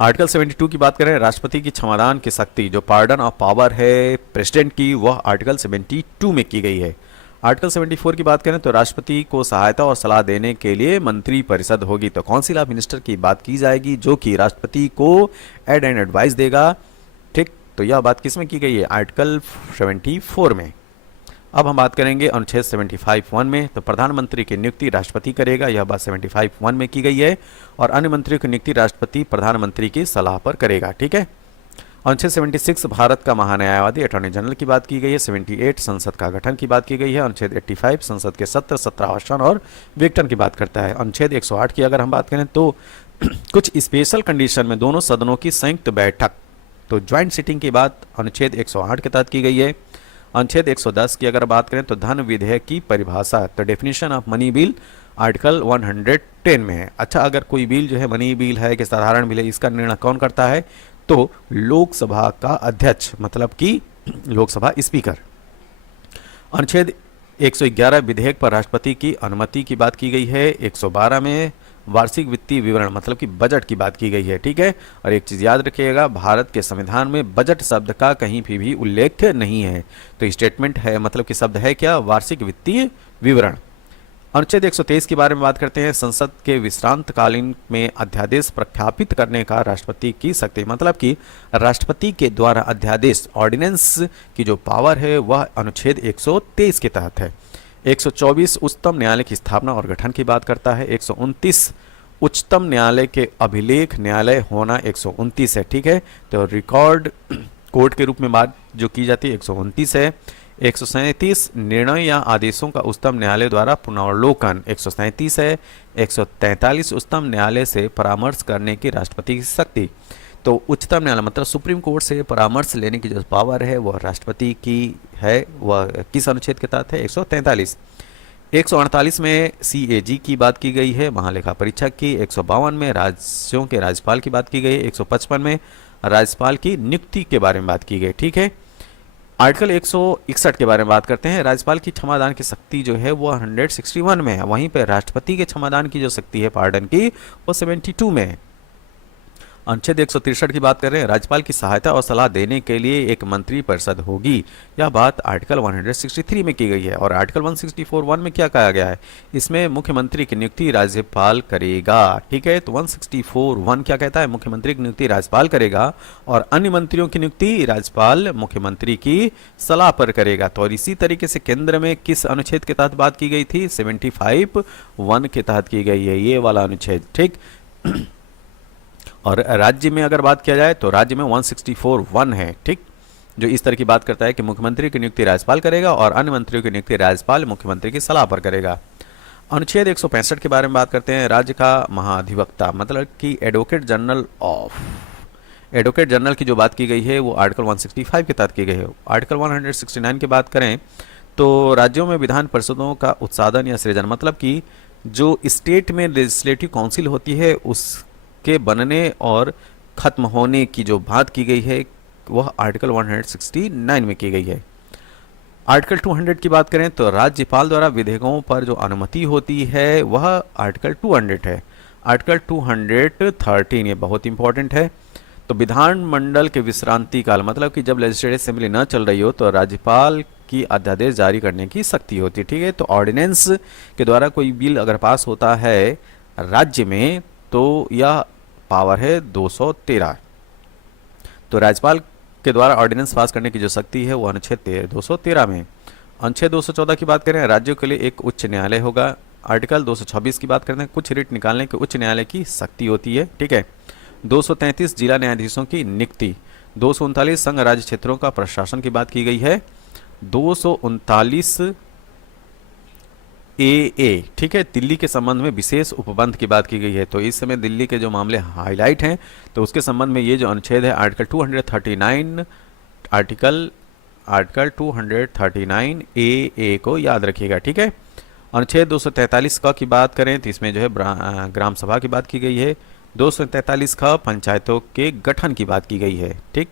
आर्टिकल 72 की बात करें, राष्ट्रपति की क्षमादान की शक्ति जो पार्डन ऑफ पावर है प्रेसिडेंट की, वह आर्टिकल 72 में की गई है। आर्टिकल 74 की बात करें तो राष्ट्रपति को सहायता और सलाह देने के लिए मंत्री परिषद होगी। तो काउंसिल ऑफ मिनिस्टर की बात की जाएगी जो कि राष्ट्रपति को एड एंड एडवाइस देगा। ठीक। तो यह बात किस में की गई है? आर्टिकल 74 में। अब हम बात करेंगे अनुच्छेद 75(1) में। तो प्रधानमंत्री की नियुक्ति राष्ट्रपति करेगा, यह बात 75(1) में की गई है। और अन्य मंत्रियों की नियुक्ति राष्ट्रपति प्रधानमंत्री की सलाह पर करेगा। ठीक है। अनुच्छेद 76 भारत का महान्यायवादी अटॉर्नी जनरल की बात की गई है। 78 संसद का गठन की बात की गई है। अनुच्छेद 85 संसद के सत्र, सत्रावसान और विघटन की बात करता है। अनुच्छेद 108 की अगर हम बात करें तो कुछ स्पेशल कंडीशन में दोनों सदनों की संयुक्त बैठक, तो ज्वाइंट सिटिंग की बात अनुच्छेद 108 के तहत की गई है। अनुच्छेद 110 की अगर बात करें तो धन विधेयक की परिभाषा, तो definition of money bill article 110 में है। अच्छा, अगर कोई बिल जो है मनी बिल है कि साधारण बिल है, इसका निर्णय कौन करता है? तो लोकसभा का अध्यक्ष, मतलब कि लोकसभा स्पीकर। अनुच्छेद 111 विधेयक पर राष्ट्रपति की अनुमति की बात की गई है। 112 में वार्षिक वित्तीय विवरण, मतलब कि बजट की बात की गई है। ठीक है। और एक चीज याद रखिएगा, भारत के संविधान में बजट शब्द का कहीं भी उल्लेख नहीं है। तो स्टेटमेंट है, मतलब कि शब्द है क्या? वार्षिक वित्तीय विवरण। अनुच्छेद 123 के बारे में बात करते हैं। संसद के विश्रांत कालीन में अध्यादेश प्रख्यापित करने का राष्ट्रपति की शक्ति, मतलब कि राष्ट्रपति के द्वारा अध्यादेश ऑर्डिनेंस की जो पावर है वह अनुच्छेद 123 के तहत है। 124 उच्चतम न्यायालय की स्थापना और गठन की बात करता है। 129 उच्चतम न्यायालय के अभिलेख न्यायालय होना 129 है, ठीक है। तो रिकॉर्ड कोर्ट के रूप में बात जो की जाती है 129 है। 137 निर्णय या आदेशों का उच्चतम न्यायालय द्वारा पुनर्वलोकन 137 है। 143 उच्चतम न्यायालय से परामर्श करने की राष्ट्रपति की शक्ति। तो उच्चतम न्यायालय मतलब सुप्रीम कोर्ट से परामर्श लेने की जो पावर है वह राष्ट्रपति की है, वह किस अनुच्छेद के तहत है? 143। 148 में CAG की बात की गई है, महालेखा परीक्षक की। 152 में राज्यों के राज्यपाल की बात की गई है। 155 में राज्यपाल की नियुक्ति के बारे में बात की गई, ठीक है। आर्टिकल 161 के बारे में बात करते हैं। राज्यपाल की क्षमादान की शक्ति जो है वो 161 में है, वहीं पर राष्ट्रपति के क्षमादान की जो शक्ति है पार्डन की वो 72 में है। अनुच्छेद 163 की बात कर रहे हैं। राज्यपाल की सहायता और सलाह देने के लिए एक मंत्री परिषद होगी, यह बात आर्टिकल 163 में की गई है। और आर्टिकल 164(1) में क्या कहा गया है? इसमें मुख्यमंत्री की नियुक्ति राज्यपाल करेगा, ठीक है। तो 164(1) क्या कहता है? मुख्यमंत्री की नियुक्ति राज्यपाल करेगा और अन्य मंत्रियों की नियुक्ति राज्यपाल मुख्यमंत्री की सलाह पर करेगा। तो और इसी तरीके से केंद्र में किस अनुच्छेद के तहत बात की गई थी? 75(1) के तहत की गई है ये वाला अनुच्छेद, ठीक। और राज्य में अगर बात किया जाए तो राज्य में 164(1) है, ठीक, जो इस तरह की बात करता है कि मुख्यमंत्री की नियुक्ति राज्यपाल करेगा और अन्य मंत्रियों की नियुक्ति राज्यपाल मुख्यमंत्री की सलाह पर करेगा। अनुच्छेद 165 के बारे में बात करते हैं। राज्य का महाधिवक्ता मतलब कि एडवोकेट जनरल की जो बात की गई है वो आर्टिकल 165 के तहत की गई है। आर्टिकल 169 की बात करें तो राज्यों में विधान परिषदों का उत्साधन या सृजन, मतलब कि जो स्टेट में लेजिस्लेटिव काउंसिल होती है उसके बनने और खत्म होने की जो बात की गई है वह आर्टिकल 169 में की गई है। आर्टिकल 200 की बात करें तो राज्यपाल द्वारा विधेयकों पर जो अनुमति होती है वह आर्टिकल 200 है। आर्टिकल 213 ये बहुत इंपॉर्टेंट है। तो विधानमंडल के विश्रांति काल, मतलब कि जब लेजिस्लेटिव असेंबली न चल रही हो तो राज्यपाल की अध्यादेश जारी करने की शक्ति होती है, ठीक है। तो ऑर्डिनेंस के द्वारा कोई बिल अगर पास होता है राज्य में तो यह पावर है 213। तो राज्यपाल के द्वारा ऑर्डिनेंस पास करने की जो शक्ति है वो अनुच्छेद 213 में। अनुच्छेद 214 की बात करें, राज्यों के लिए एक उच्च न्यायालय होगा। आर्टिकल 226 की बात करते हैं, कुछ रिट निकालने के उच्च न्यायालय की शक्ति होती है, ठीक है। 233 जिला न्यायाधीशों की नियुक्ति। 239 संघ राज्य क्षेत्रों का प्रशासन की बात की गई है। 239 AA, ठीक है, दिल्ली के संबंध में विशेष उपबंध की बात की गई है। तो इस समय दिल्ली के जो मामले हाईलाइट हैं तो उसके संबंध में ये जो अनुच्छेद है आर्टिकल 239 आर्टिकल 239 AA को याद रखिएगा, ठीक है। अनुच्छेद 243 क की बात करें तो इसमें जो है ग्राम सभा की बात की गई है। 243 ख पंचायतों के गठन की बात की गई है, ठीक।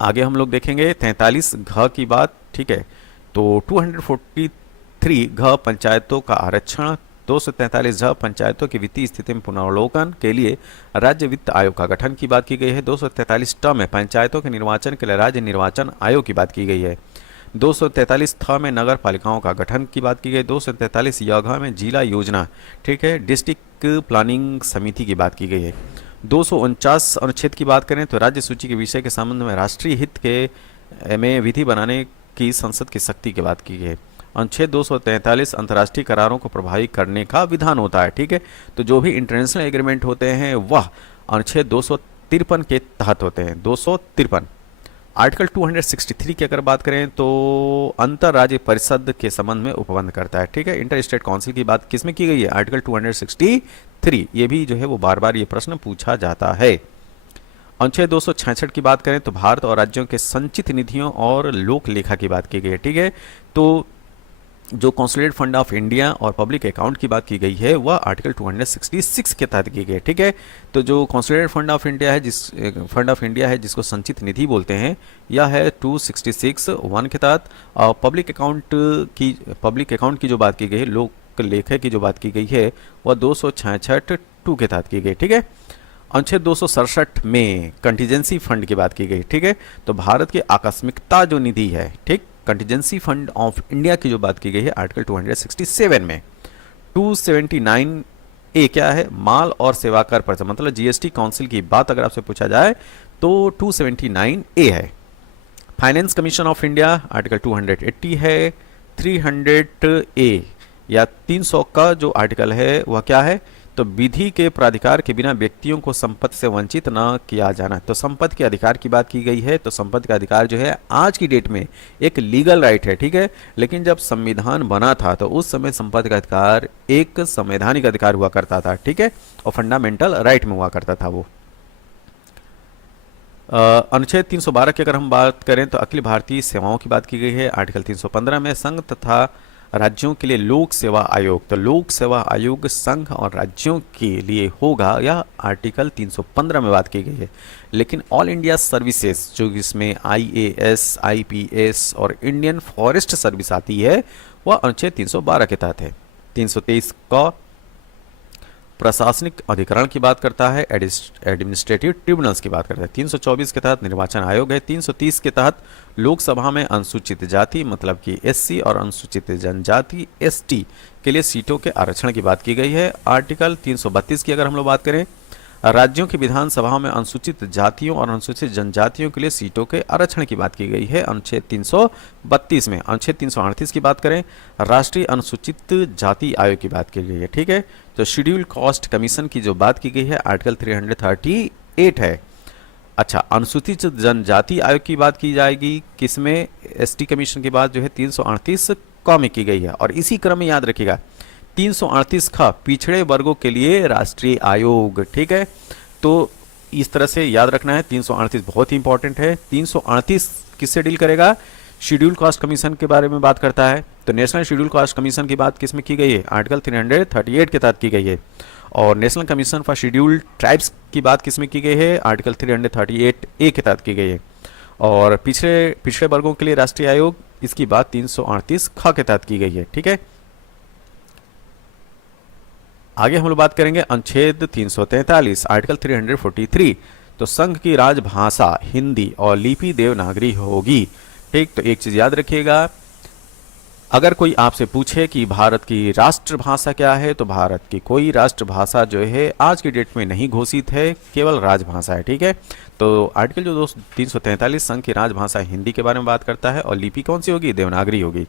आगे हम लोग देखेंगे 43 घ की बात, ठीक है। तो 243 घ पंचायतों का आरक्षण। 243 झ पंचायतों की वित्तीय स्थिति में पुनर्वलोकन के लिए राज्य वित्त आयोग का गठन की बात की गई है। 243 ट में पंचायतों के निर्वाचन के लिए राज्य निर्वाचन आयोग की बात की गई है। 243 थ में नगर पालिकाओं का गठन की बात की गई। 243 य घ में जिला योजना, ठीक है, डिस्ट्रिक्ट प्लानिंग समिति की बात की गई है। 249 अनुच्छेद की बात करें तो राज्य सूची के विषय के संबंध में राष्ट्रीय हित के में विधि बनाने की संसद की शक्ति की बात की गई है। अनुच्छेद 243 अंतर्राष्ट्रीय करारों को प्रभावी करने का विधान होता है, ठीक है। तो जो भी इंटरनेशनल एग्रीमेंट होते हैं वह अनुच्छेद 253 के तहत होते हैं। 253 आर्टिकल 263 की अगर बात करें तो अंतर राज्य परिषद के संबंध में उपबंध करता है, ठीक है। इंटर स्टेट काउंसिल की बात किसमें की गई है? आर्टिकल 263। ये भी जो है वो बार बार ये प्रश्न पूछा जाता है। अनुच्छेद 266 की बात करें तो भारत और राज्यों के संचित निधियों और लोक लेखा की बात की गई है, ठीक है। तो जो कंसोलिडेटेड फंड ऑफ इंडिया और पब्लिक अकाउंट की बात की गई है वह आर्टिकल 266 के तहत की गई है, ठीक है। तो जो कंसोलिडेटेड फंड ऑफ इंडिया है जिसको संचित निधि बोलते हैं, यह है 266(1) के तहत। और पब्लिक अकाउंट की जो बात की गई है, लोक लेखा की जो बात की गई है वह 266(2) के तहत की गई, ठीक है। अनुच्छेद 267 में कंटीजेंसी फंड की बात की गई, ठीक है। तो भारत की आकस्मिकता जो निधि है, ठीक, कंटिजेंसी फंड ऑफ इंडिया की जो बात की गई है आर्टिकल 267 में। 279 ए क्या है, माल और सेवा कर परिषद, मतलब जीएसटी काउंसिल की बात अगर आपसे पूछा जाए तो 279 ए है। Finance commission of India article 280 है। 300 ए या 300 का जो आर्टिकल है वह क्या है, तो विधि के प्राधिकार के बिना व्यक्तियों को संपत्ति से वंचित न किया जाना। तो संपत्ति के अधिकार की बात की गई है। तो संपत्ति का अधिकार जो है आज की डेट में एक लीगल राइट है, ठीक है, लेकिन जब संविधान बना था तो उस समय संपत्ति का अधिकार एक संवैधानिक अधिकार हुआ करता था, ठीक है, और फंडामेंटल राइट में हुआ करता था वो। अनुच्छेद 312 की अगर हम बात करें तो अखिल भारतीय सेवाओं की बात की गई है। आर्टिकल 315 में संघ तथा राज्यों के लिए लोक सेवा आयोग, तो लोक सेवा आयोग संघ और राज्यों के लिए होगा, यह आर्टिकल 315 में बात की गई है। लेकिन ऑल इंडिया सर्विसेज जो इसमें आईएएस, आईपीएस और इंडियन फॉरेस्ट सर्विस आती है वह अनुच्छेद 312 के तहत है। 323 का प्रशासनिक अधिकरण की बात करता है, एडमिनिस्ट्रेटिव ट्रिब्यूनल्स की बात करता है। 324 के तहत निर्वाचन आयोग है। 330 के तहत लोकसभा में अनुसूचित जाति मतलब कि एससी और अनुसूचित जनजाति एसटी के लिए सीटों के आरक्षण की बात की गई है। आर्टिकल 332 की अगर हम लोग बात करें, राज्यों की विधानसभा में अनुसूचित जातियों और अनुसूचित जनजातियों के लिए सीटों के आरक्षण की बात की गई है अनुच्छेद 332 में। अनुच्छेद 338 की बात करें, राष्ट्रीय अनुसूचित जाति आयोग की बात की गई है, ठीक है। तो शेड्यूल कास्ट कमीशन की जो बात की गई है आर्टिकल 338 है। अच्छा, अनुसूचित जनजाति आयोग की बात की जाएगी किसमें, एसटी कमीशन की बात जो है 338 क में की गई है। और इसी क्रम में याद रखिएगा 338 ख पिछड़े वर्गों के लिए राष्ट्रीय आयोग, ठीक है। तो इस तरह से याद रखना है, 338 बहुत ही इंपॉर्टेंट है। 338 किससे डील करेगा, शेड्यूल कास्ट कमीशन के बारे में बात करता है। तो नेशनल शेड्यूल कास्ट कमीशन की बात किसमें की गई है, आर्टिकल 338 के तहत की गई है। और national commission for scheduled tribes की बात किसमें की गई है, आर्टिकल 338 ए के तहत की गई है। और पिछड़े वर्गों के लिए राष्ट्रीय आयोग, इसकी बात 338 ख के तहत की गई है, ठीक है। आगे हम लोग बात करेंगे अनुच्छेद 343 आर्टिकल 343। तो संघ की राजभाषा हिंदी और लिपि देवनागरी होगी, ठीक। तो एक चीज याद रखिएगा, अगर कोई आपसे पूछे कि भारत की राष्ट्रभाषा क्या है, तो भारत की कोई राष्ट्रभाषा जो है आज की डेट में नहीं घोषित है, केवल राजभाषा है, ठीक है। तो आर्टिकल जो 343 संघ की राजभाषा हिंदी के बारे में बात करता है और लिपि कौन सी होगी, देवनागरी होगी।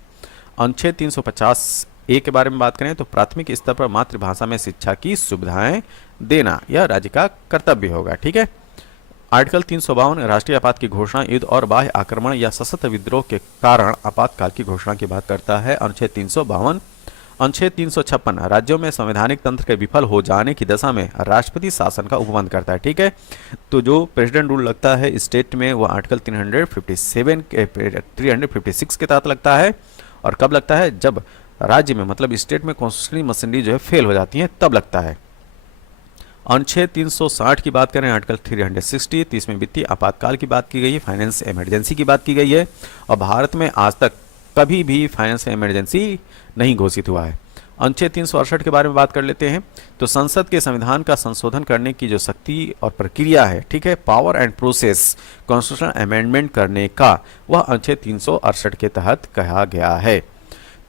अनुच्छेद 350 ए के बारे में बात करें तो प्राथमिक स्तर पर मातृभाषा में शिक्षा की सुविधाएं देना यह राज्य का कर्तव्य होगा, ठीक है। आर्टिकल 352 राष्ट्रीय आपात की घोषणा युद्ध और बाह्य आक्रमण या सशस्त्र विद्रोह के कारण आपातकाल की घोषणा की बात करता है अनुच्छेद 352। अनुच्छेद 356 राज्यों में संवैधानिक तंत्र के विफल हो जाने की दशा में राष्ट्रपति शासन का उपबंध करता है, ठीक है। तो जो प्रेसिडेंट रूल लगता है स्टेट में वो आर्टिकल 356 के तहत लगता है। और कब लगता है, जब राज्य में मतलब स्टेट में कॉन्स्टिट्यूशनल मशीनरी जो है फेल हो जाती है तब लगता है। अनुच्छेद 360 की बात करें आर्टिकल 360, तो इसमें वित्तीय आपातकाल की बात की गई है, फाइनेंस इमरजेंसी की बात की गई है। और भारत में आज तक कभी भी फाइनेंस इमरजेंसी नहीं घोषित हुआ है। अनुच्छेद 368 के बारे में बात कर लेते हैं। तो संसद के संविधान का संशोधन करने की जो शक्ति और प्रक्रिया है, ठीक है, power and process constitutional amendment करने का, वह अनुच्छेद 368 के तहत कहा गया है।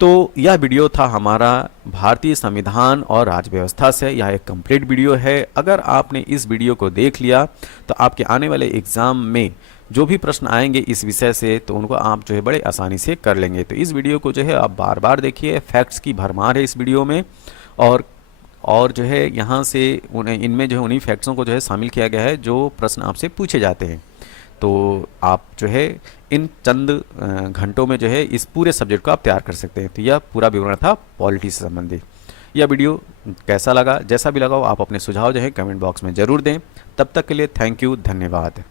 तो यह वीडियो था हमारा भारतीय संविधान और राज्य व्यवस्था से। यह एक कंप्लीट वीडियो है। अगर आपने इस वीडियो को देख लिया तो आपके आने वाले एग्ज़ाम में जो भी प्रश्न आएंगे इस विषय से तो उनको आप जो है बड़े आसानी से कर लेंगे। तो इस वीडियो को जो है आप बार बार देखिए, फैक्ट्स की भरमार है इस वीडियो में। और जो है यहाँ से इनमें जो है उन्हीं फैक्ट्सों को जो है शामिल किया गया है जो प्रश्न आपसे पूछे जाते हैं। तो आप जो है इन चंद घंटों में जो है इस पूरे सब्जेक्ट को आप तैयार कर सकते हैं। तो यह पूरा विवरण था पॉलिटी से संबंधित। यह वीडियो कैसा लगा, जैसा भी लगा हो आप अपने सुझाव जो है कमेंट बॉक्स में ज़रूर दें। तब तक के लिए थैंक यू, धन्यवाद।